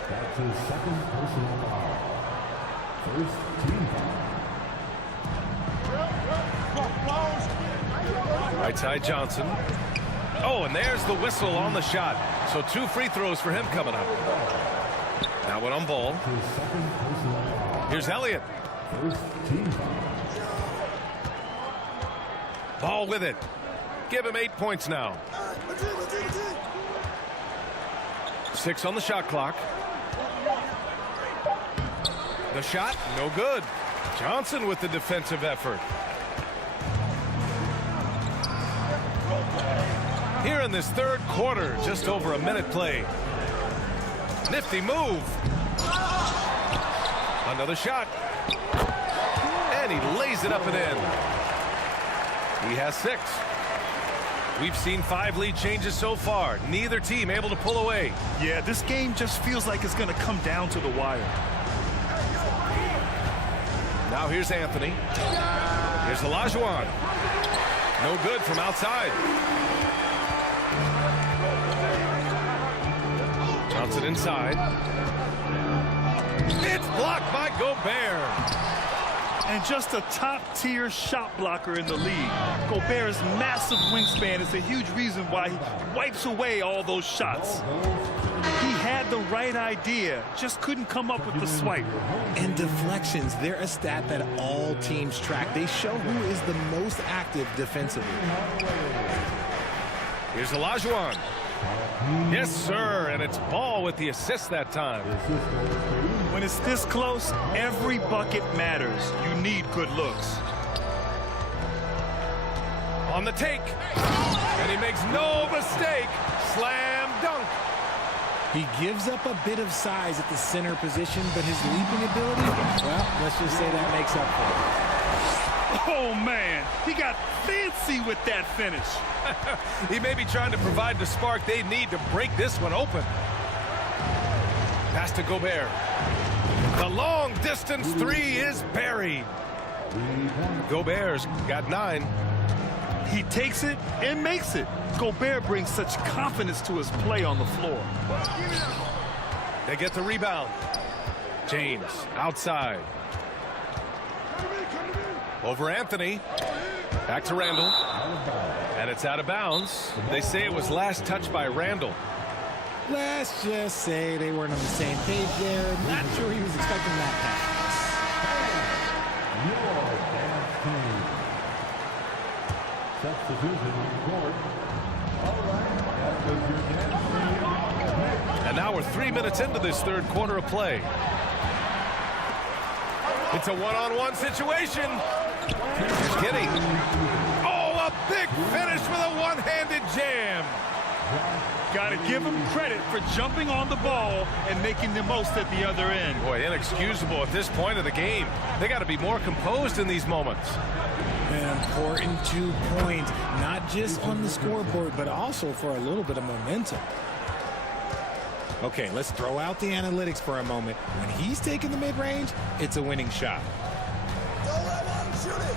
That's his second personal foul. First team foul. Right side Johnson. Oh, and there's the whistle on the shot. So 2 free throws for him coming up. Now one on ball. Here's Elliott. First team foul. Ball with it. Give him 8 points now. 6 on the shot clock. The shot, no good. Johnson with the defensive effort. Here in this third quarter, just over a minute played. Nifty move. Another shot. And he lays it up and in. He has 6. We've seen 5 lead changes so far. Neither team able to pull away. Yeah, this game just feels like it's going to come down to the wire. Now here's Anthony. Here's Olajuwon. No good from outside. Johnson inside. It's blocked by Gobert. And just a top-tier shot blocker in the league. Gobert's massive wingspan is a huge reason why he wipes away all those shots. He had the right idea, just couldn't come up with the swipe. And deflections, they're a stat that all teams track. They show who is the most active defensively. Here's Olajuwon. Yes, sir, and it's Ball with the assist that time. When it's this close, every bucket matters. You need good looks. On the take, and he makes no mistake. Slam dunk. He gives up a bit of size at the center position, but his leaping ability, well, let's just say that makes up for it. Oh, man, he got fancy with that finish. He may be trying to provide the spark they need to break this one open. Pass to Gobert. The long distance 3 is buried. Gobert's got 9. He takes it and makes it. Gobert brings such confidence to his play on the floor. They get the rebound. James outside. Over Anthony. Back to Randall. And it's out of bounds. They say it was last touched by Randall. Let's just say they weren't on the same page there. Not sure he was expecting that pass. Substitution on court. All right, that was your dance. And now we're 3 minutes into this third quarter of play. It's a one-on-one situation. Here's Giddey. Oh, a big finish with a one-handed jam. Got to give him credit for jumping on the ball and making the most at the other end. Boy, inexcusable at this point of the game. They got to be more composed in these moments. An important 2 points, not just on the scoreboard, but also for a little bit of momentum. Okay, let's throw out the analytics for a moment. When he's taking the mid-range, it's a winning shot. Don't let him shoot it.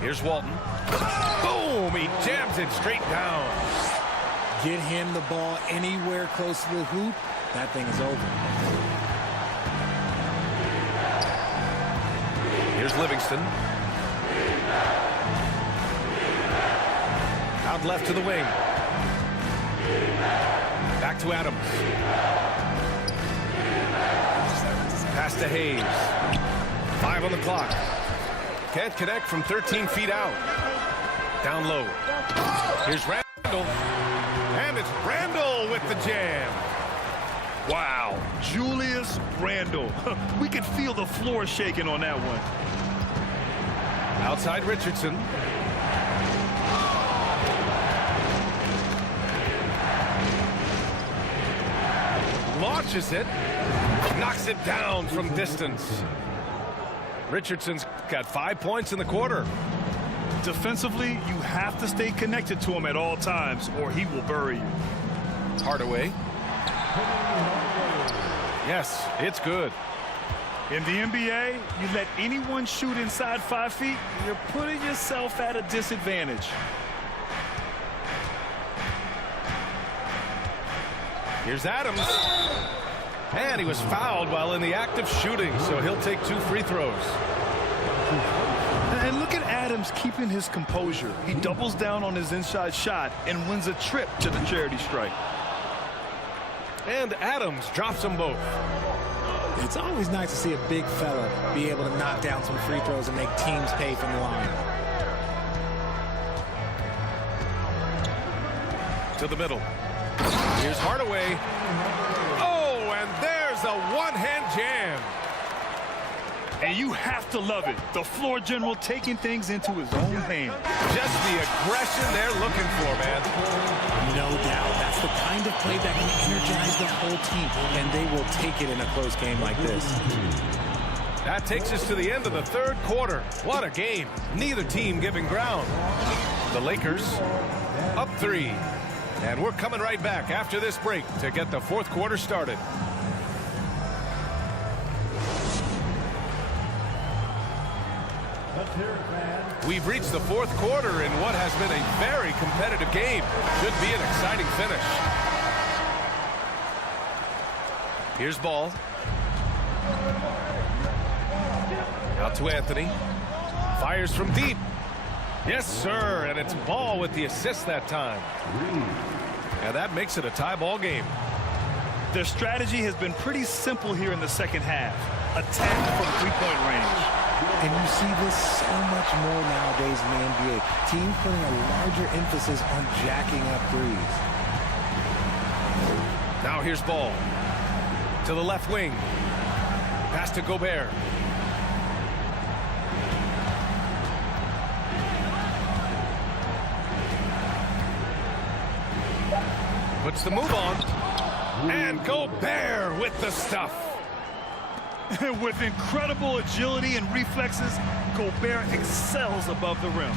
Here's Walton. Boom! He jams it straight down. Get him the ball anywhere close to the hoop, that thing is over. Here's Livingston. Out left to the wing. Back to Adams. Pass to Hayes. 5 on the clock. Can't connect from 13 feet out. Down low. Here's Randall. And it's Randall with the jam. Wow, Julius Randle. We could feel the floor shaking on that one. Outside Richardson. Launches it. Knocks it down from distance. Richardson's got 5 points in the quarter. Defensively, you have to stay connected to him at all times or he will bury you. Hardaway. Yes, it's good. In the NBA, you let anyone shoot inside 5 feet, you're putting yourself at a disadvantage. Here's Adams. And he was fouled while in the act of shooting, so he'll take 2 free throws. And look at Adams keeping his composure. He doubles down on his inside shot and wins a trip to the charity stripe. And Adams drops them both. It's always nice to see a big fella be able to knock down some free throws and make teams pay from the line. To the middle. Here's Hardaway. Oh, and there's a one-hand jam. And you have to love it. The floor general taking things into his own hands. Just the aggression they're looking for, man. No doubt. That's the kind of play that can energize the whole team, and they will take it in a close game like this. That takes us to the end of the third quarter. What a game. Neither team giving ground. The Lakers up 3. And we're coming right back after this break to get the fourth quarter started. We've reached the fourth quarter in what has been a very competitive game. Should be an exciting finish. Here's Ball. Out to Anthony. Fires from deep. Yes, sir, and it's Ball with the assist that time. And that makes it a tie ball game. Their strategy has been pretty simple here in the second half. Attack from three-point range. And you see this so much more nowadays in the NBA. Teams putting a larger emphasis on jacking up threes. Now here's Ball. To the left wing. Pass to Gobert. Puts the move on. And Gobert with the stuff. With incredible agility and reflexes, Gobert excels above the rim.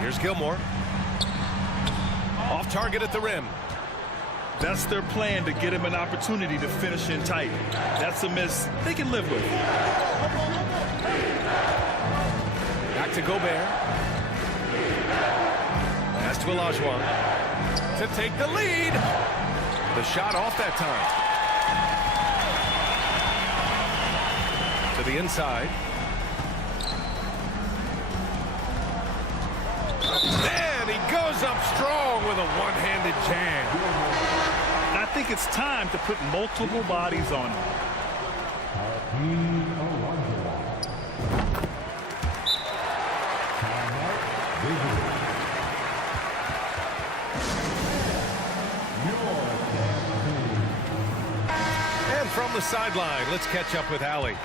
Here's Gilmore. Off target at the rim. That's their plan, to get him an opportunity to finish in tight. That's a miss they can live with. Back to Gobert. Pass to Olajuwon to take the lead. The shot off that time. To the inside. And he goes up strong with a one-handed jam. I think it's time to put multiple bodies on him. And from the sideline, let's catch up with Allie.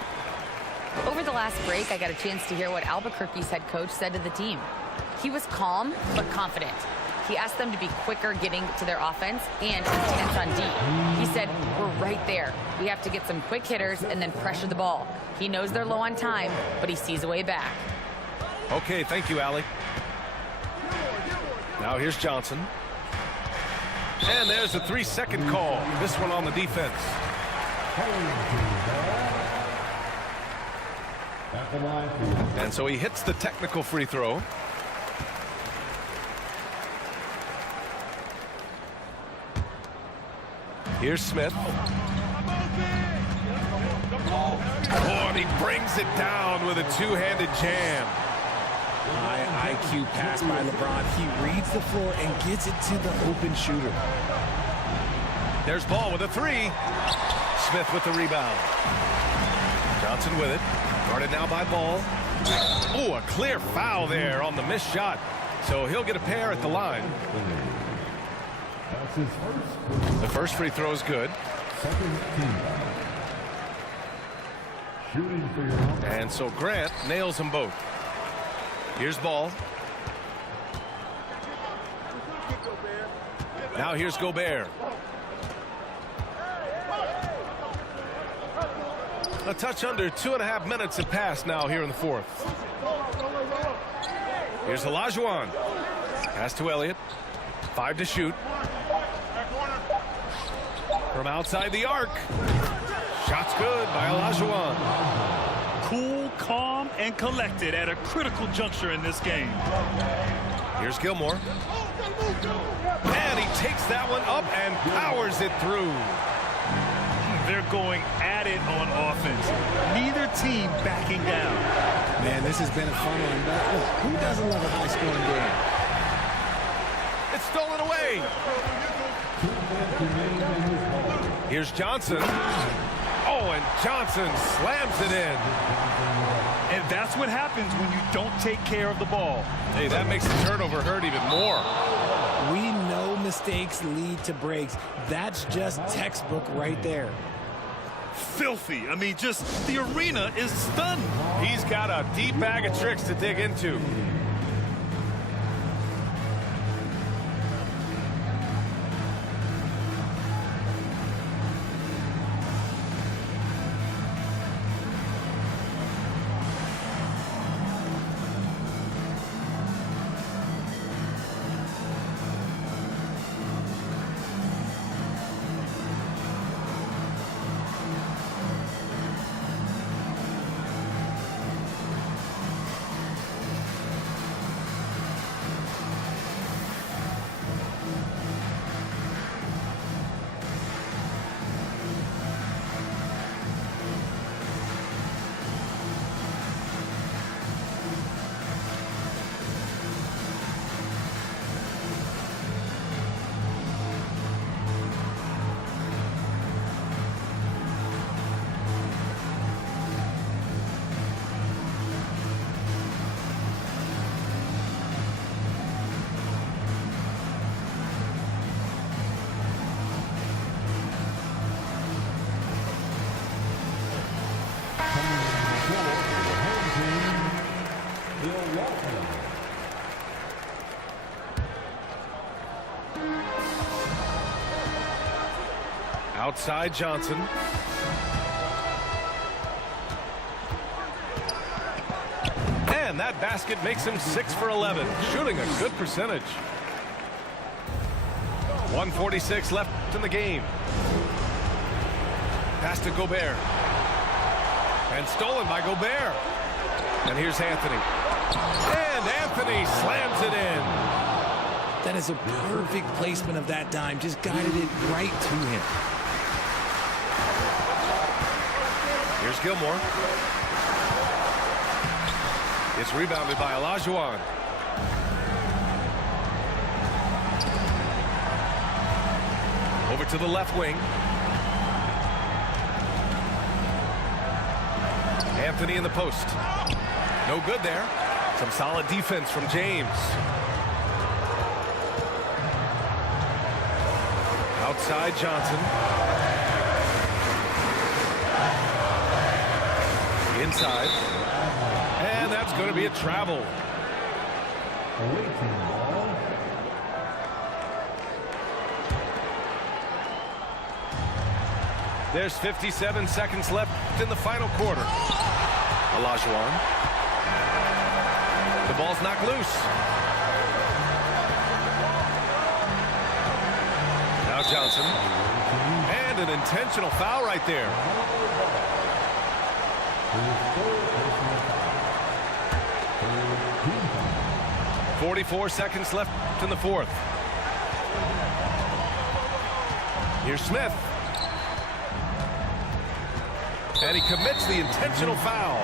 Over the last break, I got a chance to hear what Albuquerque's head coach said to the team. He was calm but confident. He asked them to be quicker getting to their offense and intense on D. He said, we're right there. We have to get some quick hitters and then pressure the ball. He knows they're low on time, but he sees a way back. Okay, thank you, Allie. Now here's Johnson. And there's a 3-second call. This one on the defense. And so he hits the technical free throw. Here's Smith. Oh, and he brings it down with a two-handed jam. High IQ pass by LeBron. He reads the floor and gets it to the open shooter. There's Ball with a three. Smith with the rebound. Johnson with it. Guarded now by Ball. Oh, a clear foul there on the missed shot. So he'll get a pair at the line. The first free throw is good. And so Grant nails them both. Here's Ball. Now here's Gobert. A touch under 2.5 minutes have passed now here in the fourth. Here's Olajuwon. Pass to Elliott. 5 to shoot. From outside the arc. Shot's good by Olajuwon. Cool, calm, and collected at a critical juncture in this game. Here's Gilmore. And he takes that one up and powers it through. They're going at it on offense. Neither team backing down. Man, this has been a fun one. But look, who doesn't love a high-scoring game? It's stolen away. Here's Johnson. Oh, and Johnson slams it in. And that's what happens when you don't take care of the ball. Hey, that makes the turnover hurt even more. We know mistakes lead to breaks. That's just textbook right there. Filthy. I mean, just the arena is stunned. He's got a deep bag of tricks to dig into. Outside Johnson. And that basket makes him 6 for 11, shooting a good percentage. 1:46 left in the game. Pass to Gobert. And stolen by Gobert. And here's Anthony. And Anthony slams it in. That is a perfect placement of that dime. Just guided it right to him. Here's Gilmore. It's rebounded by Olajuwon. Over to the left wing. Anthony in the post. No good there. Some solid defense from James. Outside Johnson. Inside. And that's going to be a travel. away team ball. There's 57 seconds left in the final quarter. Olajuwon. The ball's knocked loose. Now Johnson. And an intentional foul right there. 44 seconds left in the fourth. Here's Smith. And he commits the intentional foul.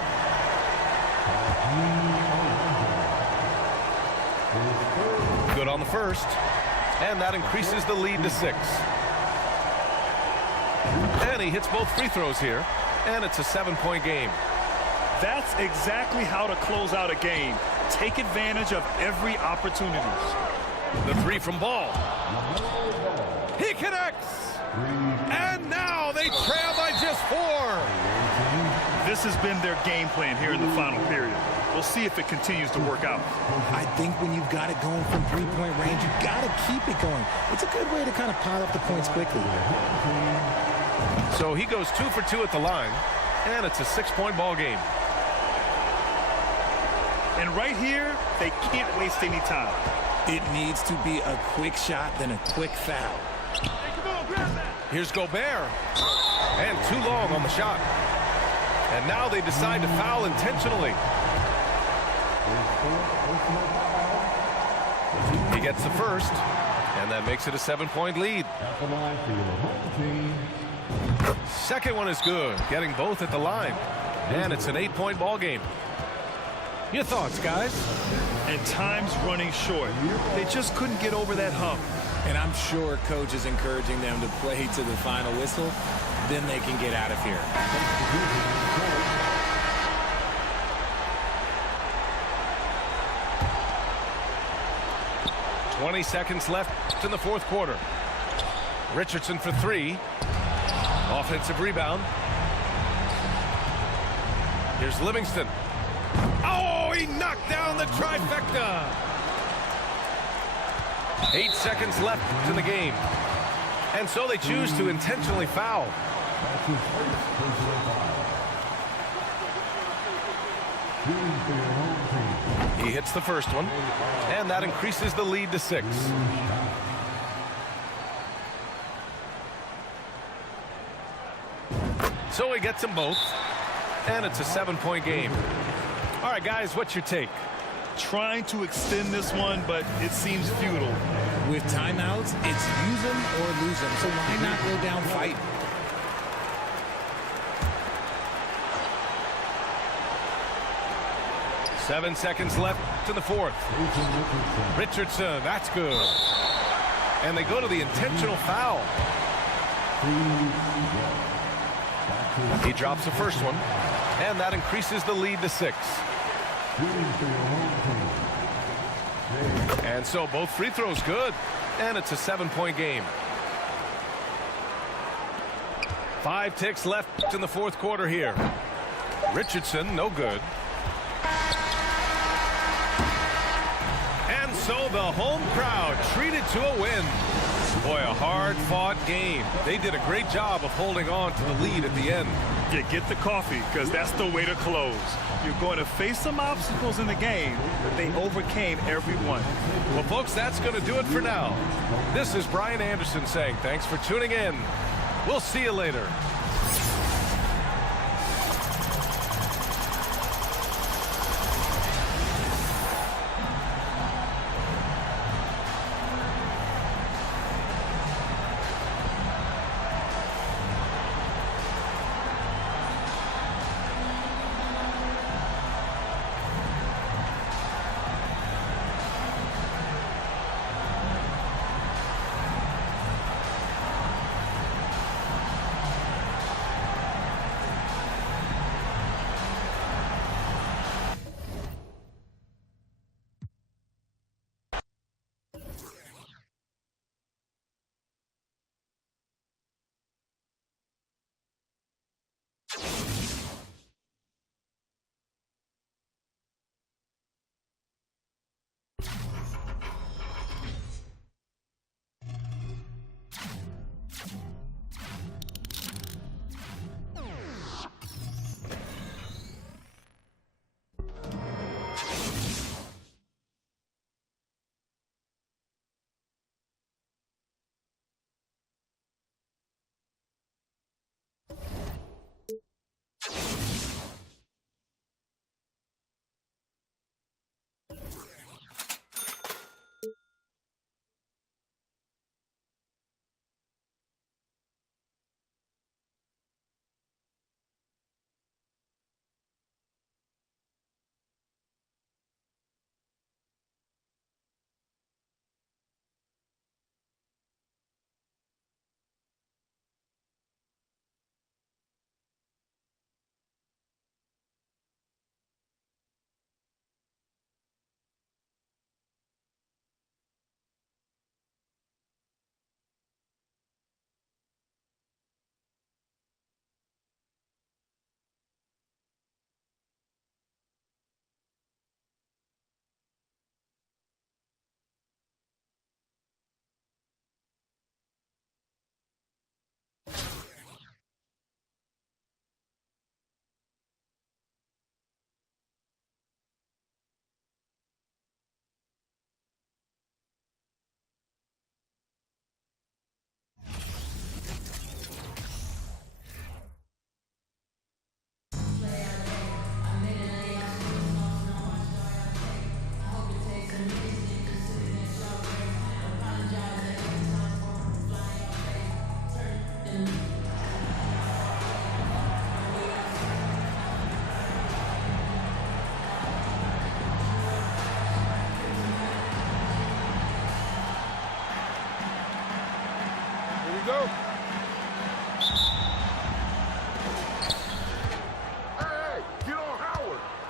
Good on the first. And that increases the lead to 6. And he hits both free throws here. And it's a 7-point game. That's exactly how to close out a game. Take advantage of every opportunity. The three from Ball. He connects. And now they trail by just 4. This has been their game plan here in the final period. We'll see if it continues to work out. I think when you've got it going from three-point range, you've got to keep it going. It's a good way to kind of pile up the points quickly. So he goes 2 for 2 at the line, and it's a 6-point ball game. And right here, they can't waste any time. It needs to be a quick shot, then a quick foul. Here's Gobert. And too long on the shot. And now they decide to foul intentionally. He gets the first, and that makes it a 7-point lead. Second one is good, getting both at the line. And it's an 8-point ball game. Your thoughts, guys? And time's running short. They just couldn't get over that hump. And I'm sure coach is encouraging them to play to the final whistle. Then they can get out of here. 20 seconds left in the fourth quarter. Richardson for 3. Offensive rebound. Here's Livingston. Oh, he knocked down the trifecta. 8 seconds left in the game. And so they choose to intentionally foul. He hits the first one, and that increases the lead to 6. So he gets them both, and it's a 7-point game. All right, guys, what's your take? Trying to extend this one, but it seems futile. With timeouts, it's use them or lose them. So why not go down fighting? Seven seconds left in the fourth. Richardson, that's good. And they go to the intentional foul. He drops the first one, and that increases the lead to 6. And so both free throws good, and it's a 7-point game. 5 ticks left in the fourth quarter here. Richardson, no good. And so the home crowd treated to a win. Boy, a hard-fought game. They did a great job of holding on to the lead at the end. Yeah, get the coffee, because that's the way to close. You're going to face some obstacles in the game, but they overcame every one. Well, folks, that's going to do it for now. This is Brian Anderson saying thanks for tuning in. We'll see you later.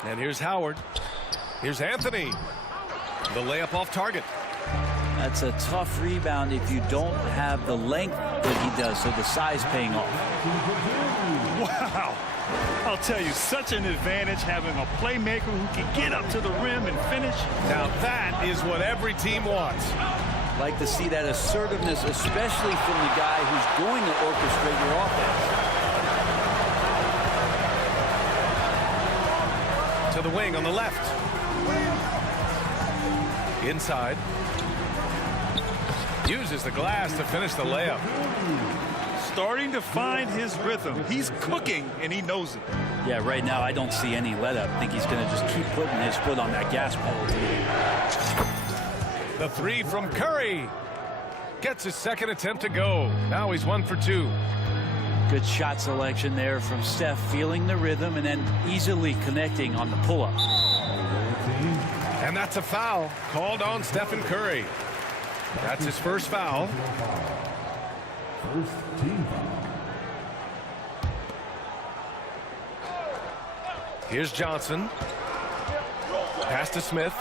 And here's Howard. Here's Anthony. The layup off target. That's a tough rebound if you don't have the length that he does, so the size paying off. Wow. I'll tell you, such an advantage having a playmaker who can get up to the rim and finish. Now that is what every team wants. Like to see that assertiveness, especially from the guy who's going to orchestrate your offense. To the wing on the left. Inside. Uses the glass to finish the layup. Starting to find his rhythm. He's cooking, and he knows it. Yeah, right now I don't see any let up. I think he's going to just keep putting his foot on that gas pedal today. The three from Curry. Gets his second attempt to go. Now he's 1 for 2. Good shot selection there from Steph, feeling the rhythm and then easily connecting on the pull-up. And that's a foul called on Stephen Curry. That's his first foul. First team foul. Here's Johnson. Pass to Smith.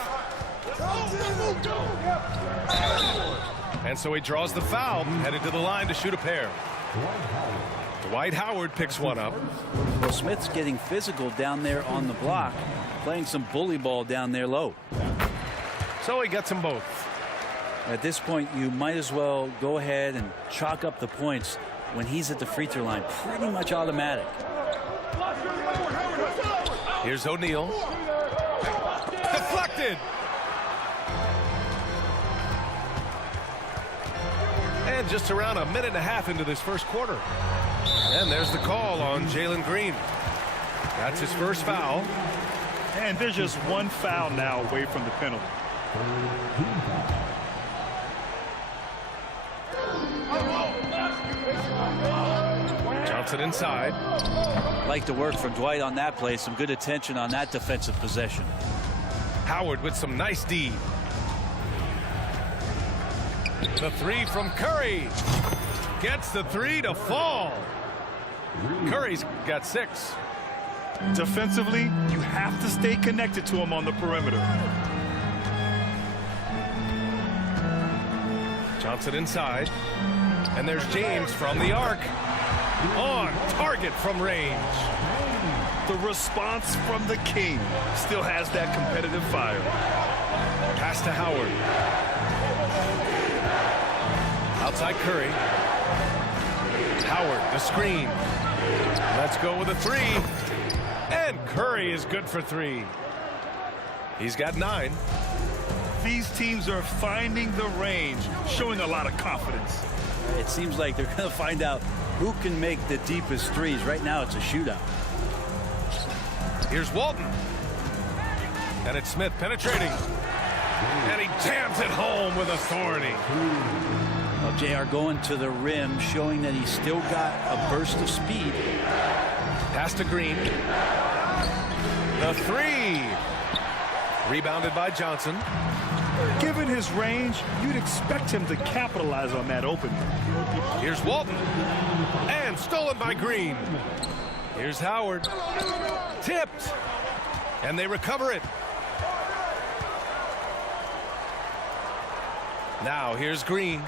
And so he draws the foul, headed to the line to shoot a pair. Dwight Howard picks one up. Well, Smith's getting physical down there on the block, playing some bully ball down there low. So he gets them both. At this point, you might as well go ahead and chalk up the points when he's at the free throw line. Pretty much automatic. Here's O'Neal. Deflected. And just around a minute and a half into this first quarter. And there's the call on Jalen Green. That's his first foul. And there's just one foul now away from the penalty. Johnson inside. Like the work from Dwight on that play. Some good attention on that defensive possession. Howard with some nice D. The three from Curry. Gets the three to fall. Curry's got 6. Defensively, you have to stay connected to him on the perimeter. Johnson inside. And there's James from the arc. On target from range. The response from the king still has that competitive fire. Pass to Howard. Outside Curry. Howard, the screen. Let's go with a 3. And Curry is good for 3. He's got 9. These teams are finding the range, showing a lot of confidence. It seems like they're going to find out who can make the deepest threes. Right now, it's a shootout. Here's Walton. And it's Smith penetrating. And he jams it home with authority. Well, JR going to the rim, showing that he's still got a burst of speed. Pass to Green. The 3. Rebounded by Johnson. Given his range, you'd expect him to capitalize on that opening. Here's Walton. And stolen by Green. Here's Howard. Tipped. And they recover it. Now here's Green.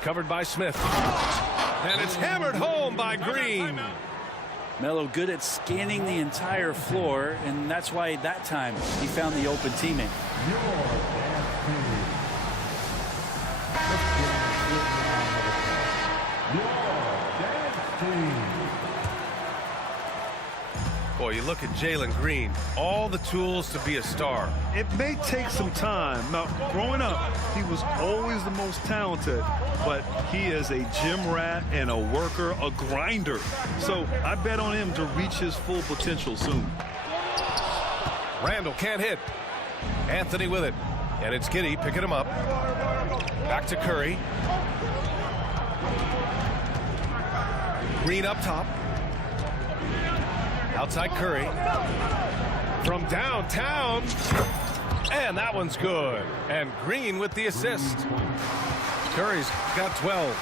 Covered by Smith. And it's hammered home by Green. Melo good at scanning the entire floor, and that's why that time he found the open teammate. Boy, you look at Jalen Green, all the tools to be a star. It may take some time. Now, growing up, he was always the most talented, but he is a gym rat and a worker, a grinder. So I bet on him to reach his full potential soon. Randall can't hit. Anthony with it. And it's Giddey picking him up. Back to Curry. Green up top. Outside Curry. From downtown. And that one's good. And Green with the assist. Curry's got 12.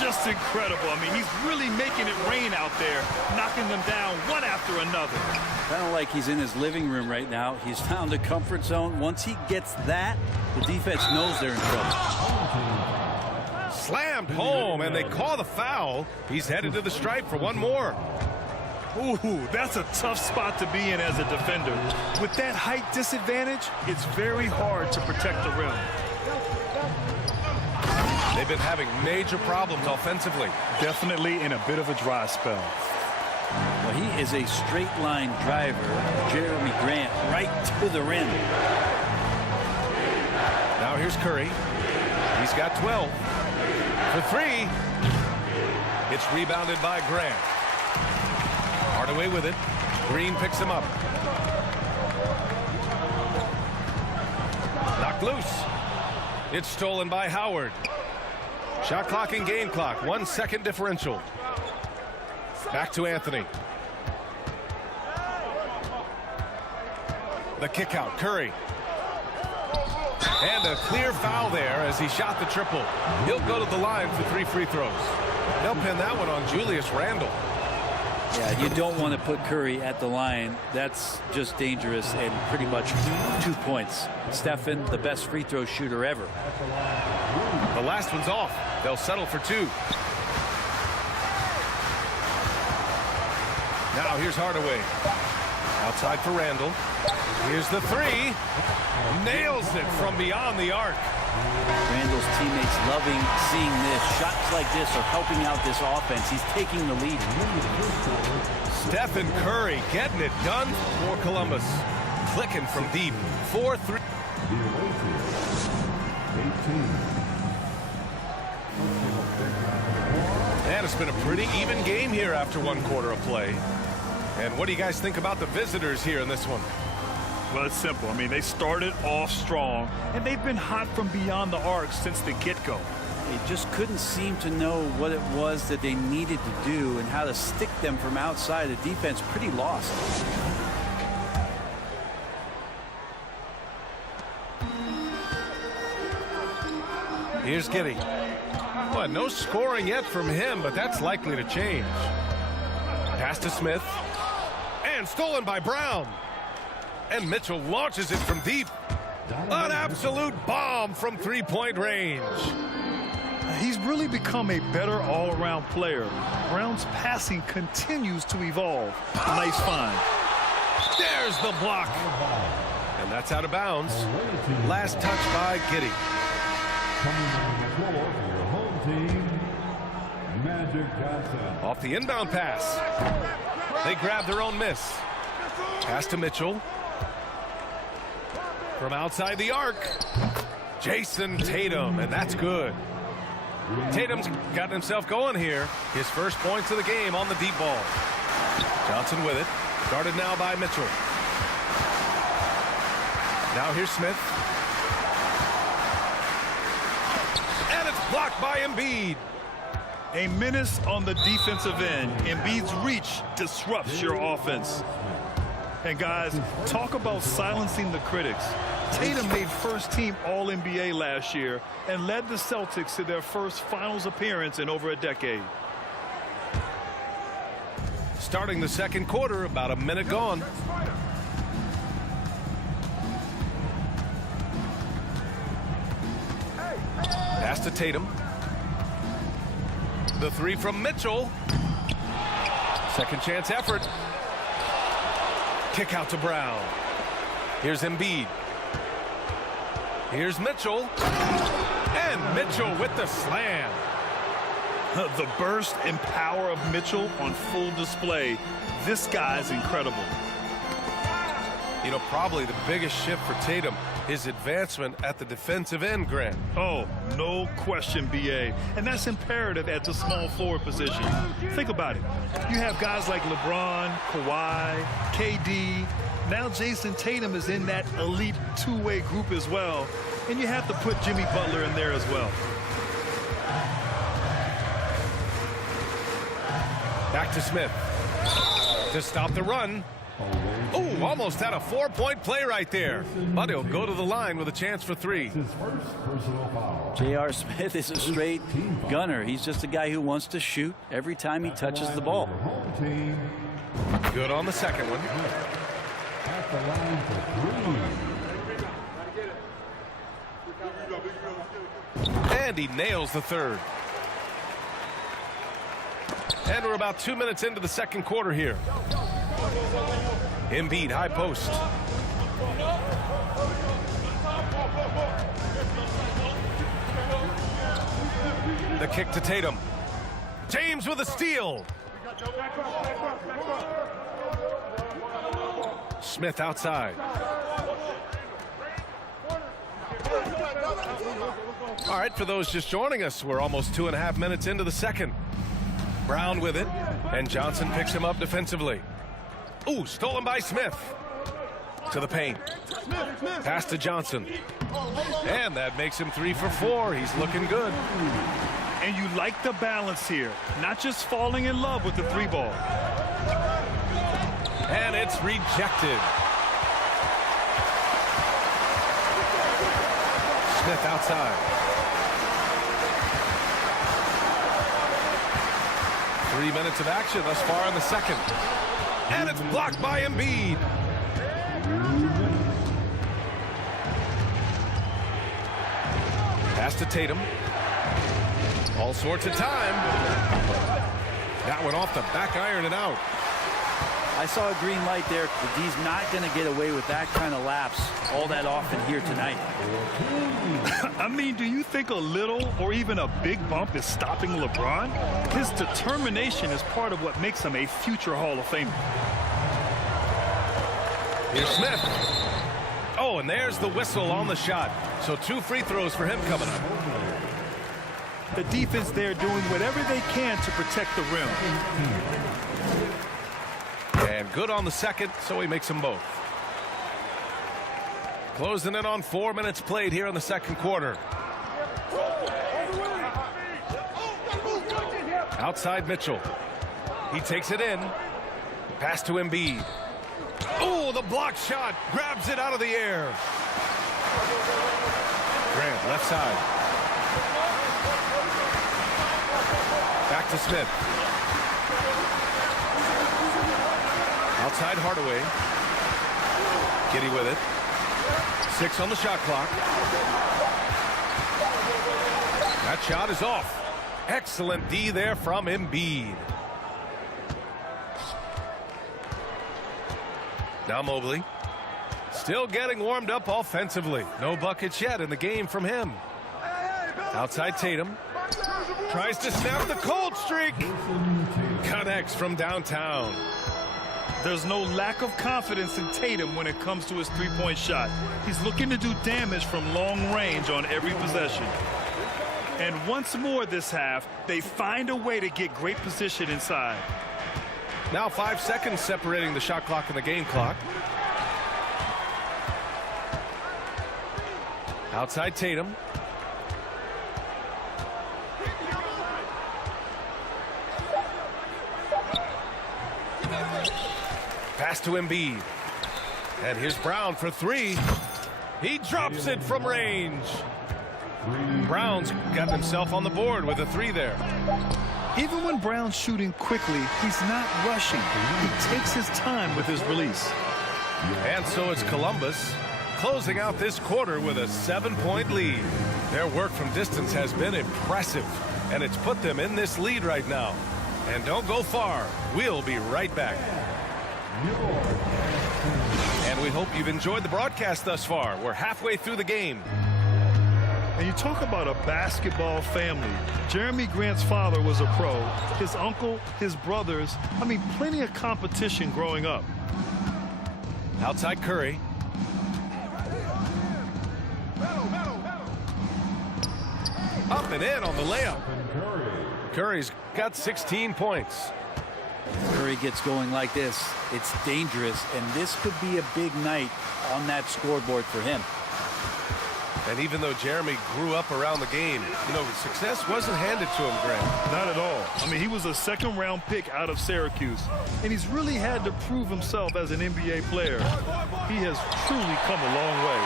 Just incredible. I mean, he's really making it rain out there, knocking them down one after another. Kind of like he's in his living room right now. He's found a comfort zone. Once he gets that, the defense knows they're in trouble. Slammed home, and they call the foul. He's headed to the stripe for one more. Ooh, that's a tough spot to be in as a defender. With that height disadvantage, it's very hard to protect the rim. They've been having major problems offensively. Definitely in a bit of a dry spell. Well, he is a straight line driver, Jeremy Grant, right to the rim. Now here's Curry. He's got 12. For three. It's rebounded by Grant. Hardaway with it. Green picks him up. Knocked loose. It's stolen by Howard. Shot clock and game clock. 1 second differential. Back to Anthony. The kick out. Curry. And a clear foul there as he shot the triple. He'll go to the line for 3 free throws. They'll pin that one on Julius Randle. Yeah, you don't want to put Curry at the line. That's just dangerous and pretty much 2 points. Stephen, the best free throw shooter ever. The last one's off. They'll settle for 2. Now here's Hardaway. Outside for Randle. Here's the 3. Nails it from beyond the arc. Randle's teammates loving seeing this. Shots like this are helping out this offense. He's taking the lead. Stephen Curry getting it done for Columbus. Clicking from deep. 4-3. And it's been a pretty even game here after 1 quarter of play. And what do you guys think about the visitors here in this one? Well, it's simple. I mean, they started off strong, and they've been hot from beyond the arc since the get-go. They just couldn't seem to know what it was that they needed to do and how to stick them from outside. The defense pretty lost. Here's Giddey. Well, no scoring yet from him, but that's likely to change. Pass to Smith. And stolen by Brown. And Mitchell launches it from deep. An absolute bomb from 3-point range. He's really become a better all-around player. Brown's passing continues to evolve. Nice find. There's the block. And that's out of bounds. Last touch by Giddey. Off the inbound pass. They grab their own miss. Pass to Mitchell. From outside the arc, Jason Tatum, and that's good. Tatum's gotten himself going here. His first points of the game on the deep ball. Johnson with it. Guarded now by Mitchell. Now here's Smith. And it's blocked by Embiid. A menace on the defensive end. Embiid's reach disrupts your offense. And guys, talk about silencing the critics. Tatum made first-team All-NBA last year and led the Celtics to their first finals appearance in over a decade. Starting the second quarter, about a minute gone. Pass to Tatum. The 3 from Mitchell. Second chance effort. Kick out to Brown. Here's Embiid. Here's Mitchell. And Mitchell with the slam. The burst and power of Mitchell on full display. This guy's incredible. You know, probably the biggest shift for Tatum, his advancement at the defensive end, Grant. Oh, no question, B.A. And that's imperative at the small forward position. Think about it. You have guys like LeBron, Kawhi, KD. Now Jason Tatum is in that elite two-way group as well. And you have to put Jimmy Butler in there as well. Back to Smith. To stop the run. Ooh, almost had a 4-point play right there. But he'll go to the line with a chance for 3. J.R. Smith is a straight gunner. He's just a guy who wants to shoot every time he touches the ball. Good on the second one. At the line for 3. And he nails the third. And we're about 2 minutes into the second quarter here. Embiid, high post. The kick to Tatum. James with a steal. Smith outside. All right, for those just joining us, we're almost 2.5 minutes into the second. Brown with it, and Johnson picks him up defensively. Ooh, stolen by Smith. To the paint. Pass to Johnson. And that makes him 3 for 4. He's looking good. And you like the balance here, not just falling in love with the 3-ball. And it's rejected. Smith outside. 3 minutes of action thus far in the second. And it's blocked by Embiid. Pass to Tatum. All sorts of time. That went off the back iron and out. I saw a green light there, but he's not going to get away with that kind of lapse all that often here tonight. I mean, do you think a little or even a big bump is stopping LeBron? His determination is part of what makes him a future Hall of Famer. Here's Smith. Oh, and there's the whistle on the shot. So 2 free throws for him coming up. The defense there doing whatever they can to protect the rim. And good on the second, so he makes them both. Closing in on 4 minutes played here in the second quarter. Outside Mitchell. He takes it in. Pass to Embiid. Oh, the block shot. Grabs it out of the air. Grant, left side. Back to Smith. Outside Hardaway. Giddy with it. 6 on the shot clock. That shot is off. Excellent D there from Embiid. Now Mobley. Still getting warmed up offensively. No buckets yet in the game from him. Outside Tatum. Tries to snap the cold streak. Connects from downtown. There's no lack of confidence in Tatum when it comes to his 3-point shot. He's looking to do damage from long range on every possession. And once more this half, they find a way to get great position inside. Now 5 seconds separating the shot clock and the game clock. Outside Tatum. Pass to Embiid. And here's Brown for 3. He drops it from range. Brown's got himself on the board with a 3 there. Even when Brown's shooting quickly, he's not rushing. He takes his time with his release. And so it's Columbus closing out this quarter with a 7-point lead. Their work from distance has been impressive, and it's put them in this lead right now. And don't go far. We'll be right back. And we hope you've enjoyed the broadcast thus far. We're halfway through the game. And you talk about a basketball family. Jeremy Grant's father was a pro. His uncle, his brothers. I mean, plenty of competition growing up. Outside Curry. Up and in on the layup. Curry's got 16 points. Curry gets going like this. It's dangerous, and this could be a big night on that scoreboard for him. And even though Jeremy grew up around the game, you know, success wasn't handed to him, Grant. Not at all. I mean, he was a second-round pick out of Syracuse, and he's really had to prove himself as an NBA player. He has truly come a long way.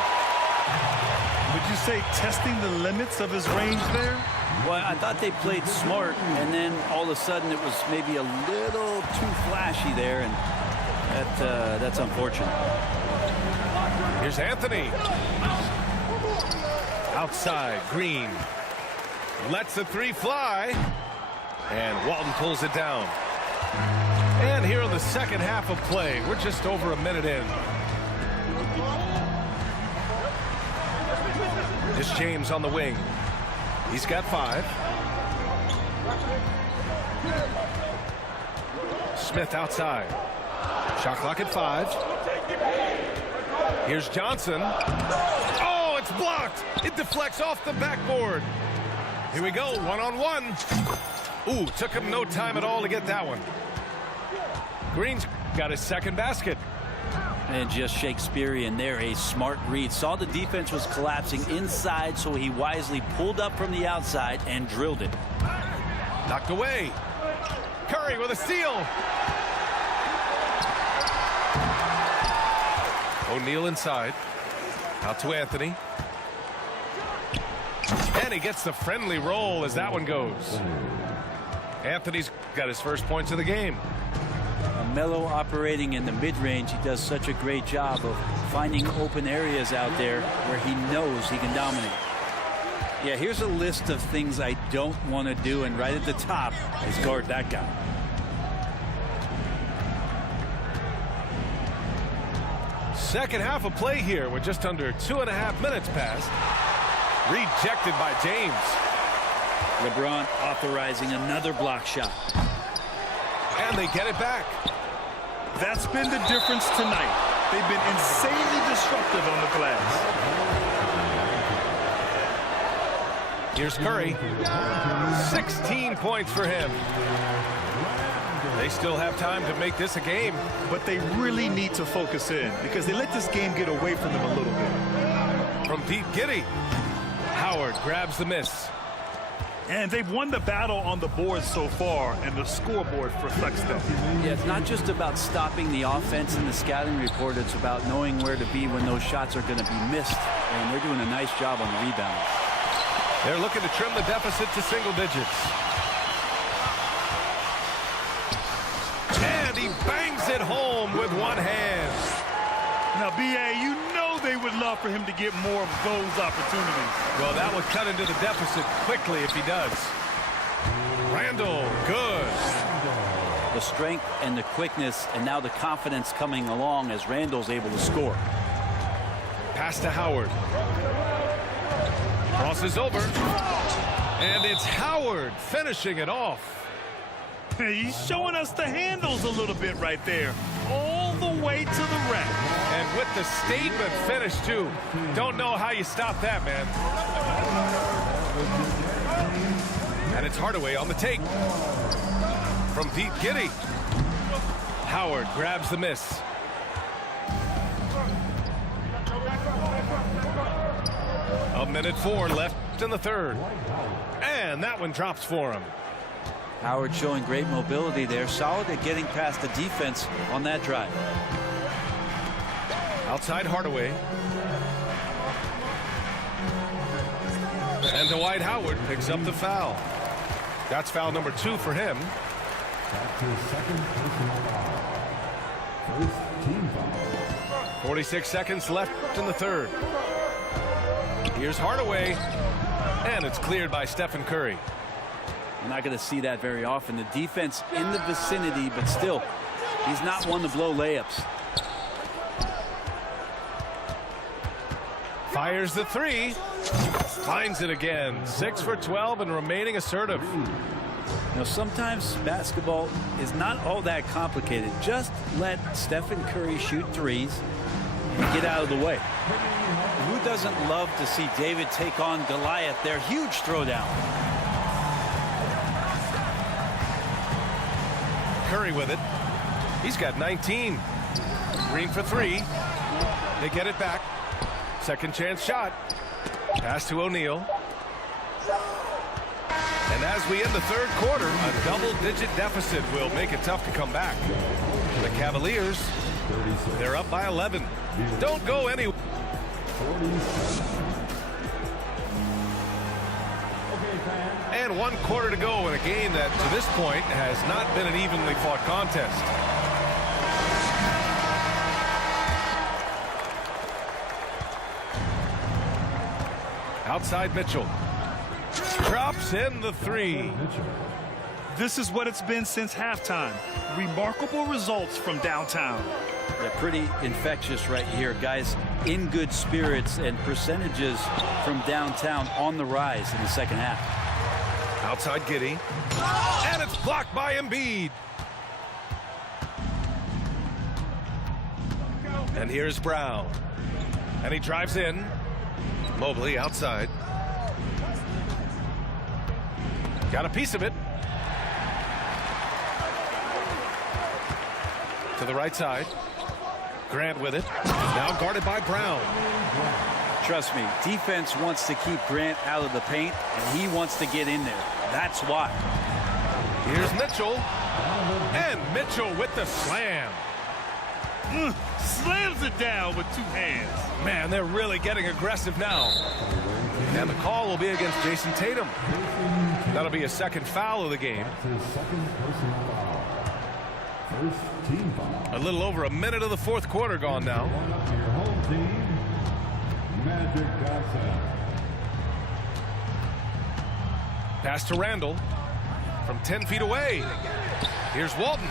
Would you say testing the limits of his range there? Well, I thought they played smart, and then all of a sudden it was maybe a little too flashy there, and that's unfortunate. Here's Anthony. Outside, Green lets the three fly, and Walton pulls it down. And here in the second half of play, we're just over a minute in. Here's James on the wing. He's got 5. Smith outside. Shot clock at 5. Here's Johnson. Oh, it's blocked. It deflects off the backboard. Here we go, one-on-one. Ooh, took him no time at all to get that one. Green's got his second basket. And just Shakespearean there, a smart read. Saw the defense was collapsing inside, so he wisely pulled up from the outside and drilled it. Knocked away. Curry with a steal. O'Neal inside. Out to Anthony. And he gets the friendly roll as that one goes. Anthony's got his first points of the game. Melo operating in the mid-range, he does such a great job of finding open areas out there where he knows he can dominate. Yeah, here's a list of things I don't want to do, and right at the top is guard that guy. Second half of play here with just under 2.5 minutes passed. Rejected by James. LeBron authorizing another block shot. And they get it back. That's been the difference tonight. They've been insanely disruptive on the glass. Here's Curry. 16 points for him. They still have time to make this a game. But they really need to focus in because they let this game get away from them a little bit. From deep, Giddey. Howard grabs the miss. And they've won the battle on the board so far, and the scoreboard reflects that. Yeah, it's not just about stopping the offense in the scouting report. It's about knowing where to be when those shots are going to be missed. And they're doing a nice job on the rebound. They're looking to trim the deficit to single digits. And he bangs it home with one hand. Now, B.A., you know they would love for him to get more of those opportunities. Well, that would cut into the deficit quickly if he does. Randall, good. The strength and the quickness, and now the confidence coming along as Randall's able to score. Pass to Howard. Crosses over. And it's Howard finishing it off. He's showing us the handles a little bit right there. All the way to the rack. And with the statement finish, too. Don't know how you stop that, man. And it's Hardaway on the take. From deep, Giddey. Howard grabs the miss. A minute 4 left in the third. And that one drops for him. Howard showing great mobility there. Solid at getting past the defense on that drive. Outside Hardaway. And Dwight Howard picks up the foul. That's foul number 2 for him. That's his second personal foul. First team foul. 46 seconds left in the third. Here's Hardaway. And it's cleared by Stephen Curry. You're not going to see that very often. The defense in the vicinity, but still, he's not one to blow layups. Fires the 3. Finds it again. 6 for 12 and remaining assertive. Now, sometimes basketball is not all that complicated. Just let Stephen Curry shoot threes and get out of the way. Who doesn't love to see David take on Goliath? Their huge throwdown. Curry with it. He's got 19. Green for 3. They get it back. Second chance shot. Pass to O'Neal. And as we end the third quarter, a double-digit deficit will make it tough to come back. The Cavaliers, they're up by 11. Don't go anywhere. And 1 quarter to go in a game that, to this point, has not been an evenly fought contest. Outside Mitchell. Drops in the 3. This is what it's been since halftime. Remarkable results from downtown. Yeah, pretty infectious right here, guys. In good spirits, and percentages from downtown on the rise in the second half. Outside Giddey. And it's blocked by Embiid. And here's Brown. And he drives in. Mobley outside. Got a piece of it. To the right side. Grant with it. Now guarded by Brown. Trust me, defense wants to keep Grant out of the paint, and he wants to get in there. That's why. Here's Mitchell. And Mitchell with the slam. Slams it down with 2 hands. Man, they're really getting aggressive now. And the call will be against Jason Tatum. That'll be a second foul of the game. A little over a minute of the fourth quarter gone now. Pass to Randall from 10 feet away. Here's Walton.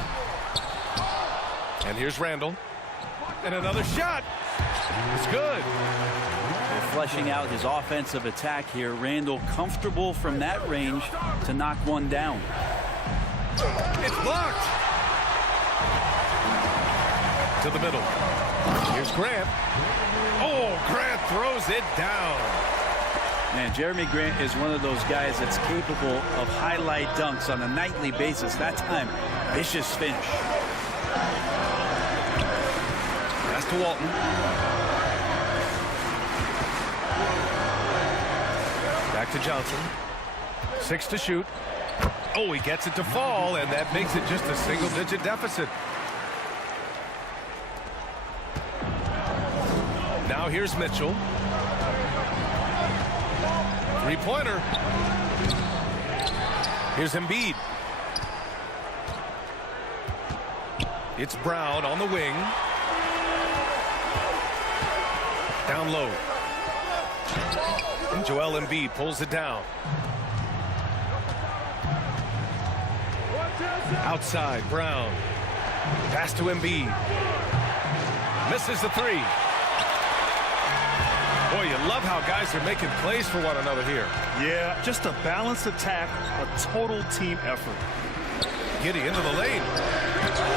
And here's Randall. And another shot. It's good. They're fleshing out his offensive attack here. Randall comfortable from that range to knock one down. It's blocked. To the middle. Here's Grant. Oh, Grant throws it down. Man, Jeremy Grant is one of those guys that's capable of highlight dunks on a nightly basis. That time, vicious finish. Pass to Walton. Back to Johnson. 6 to shoot. Oh, he gets it to fall, and that makes it just a single-digit deficit. Now here's Mitchell. Three-pointer. Here's Embiid. It's Brown on the wing. Down low. And Joel Embiid pulls it down. Outside, Brown. Pass to Embiid. Misses the 3. Boy, you love how guys are making plays for one another here. Yeah, just a balanced attack, a total team effort. Giddey into the lane.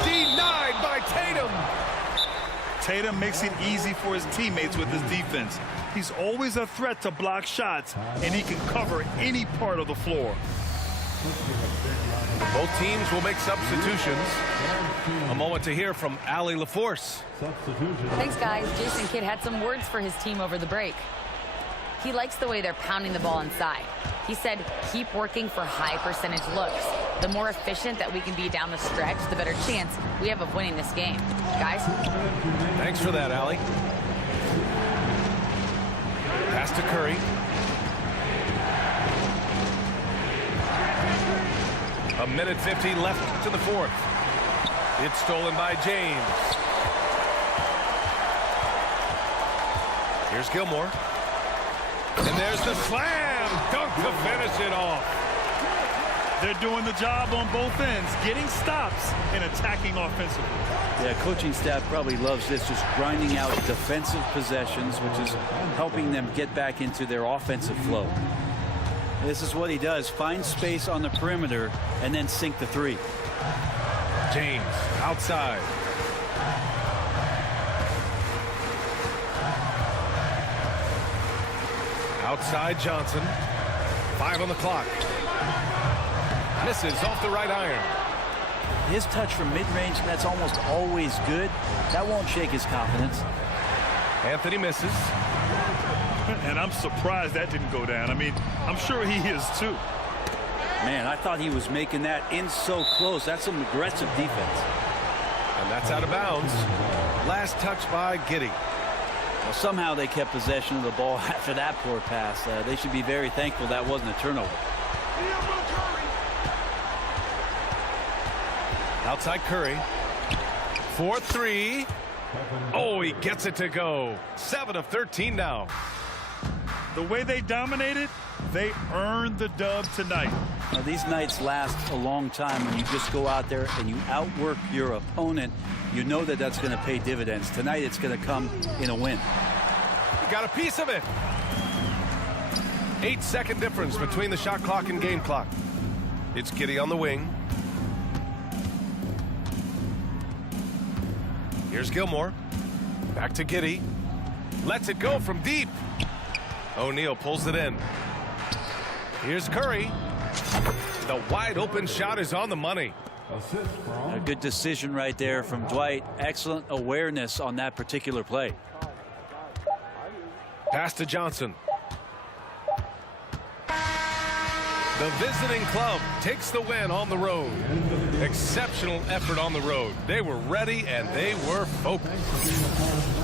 Denied by Tatum. Tatum makes it easy for his teammates with his defense. He's always a threat to block shots, and he can cover any part of the floor. Both teams will make substitutions. A moment to hear from Allie LaForce. Thanks, guys. Jason Kidd had some words for his team over the break. He likes the way they're pounding the ball inside. He said, keep working for high percentage looks. The more efficient that we can be down the stretch, the better chance we have of winning this game. Guys? Thanks for that, Allie. Pass to Curry. A minute 50 left to the fourth. It's stolen by James. Here's Gilmore. And there's the slam dunk to finish it off. They're doing the job on both ends, getting stops and attacking offensively. Yeah, coaching staff probably loves this, just grinding out defensive possessions, which is helping them get back into their offensive flow. This is what he does, find space on the perimeter and then sink the 3. James outside. Outside Johnson. 5 on the clock. Misses off the right iron. His touch from mid-range, that's almost always good. That won't shake his confidence. Anthony misses. And I'm surprised that didn't go down. I mean, I'm sure he is too. Man, I thought he was making that in so close. That's some aggressive defense. And that's out of bounds. Last touch by Giddey. Well, somehow they kept possession of the ball after that poor pass. They should be very thankful that wasn't a turnover. Outside Curry. 4-3. Oh, he gets it to go. 7 of 13 now. The way they dominated, they earned the dub tonight. Now, these nights last a long time when you just go out there and you outwork your opponent. You know that that's going to pay dividends. Tonight it's going to come in a win. You got a piece of it. 8-second difference between the shot clock and game clock. It's Giddey on the wing. Here's Gilmore. Back to Giddey. Lets it go from deep. O'Neal pulls it in. Here's Curry. The wide open shot is on the money. A good decision right there from Dwight. Excellent awareness on that particular play. Pass to Johnson. The visiting club takes the win on the road. Exceptional effort on the road. They were ready and they were focused.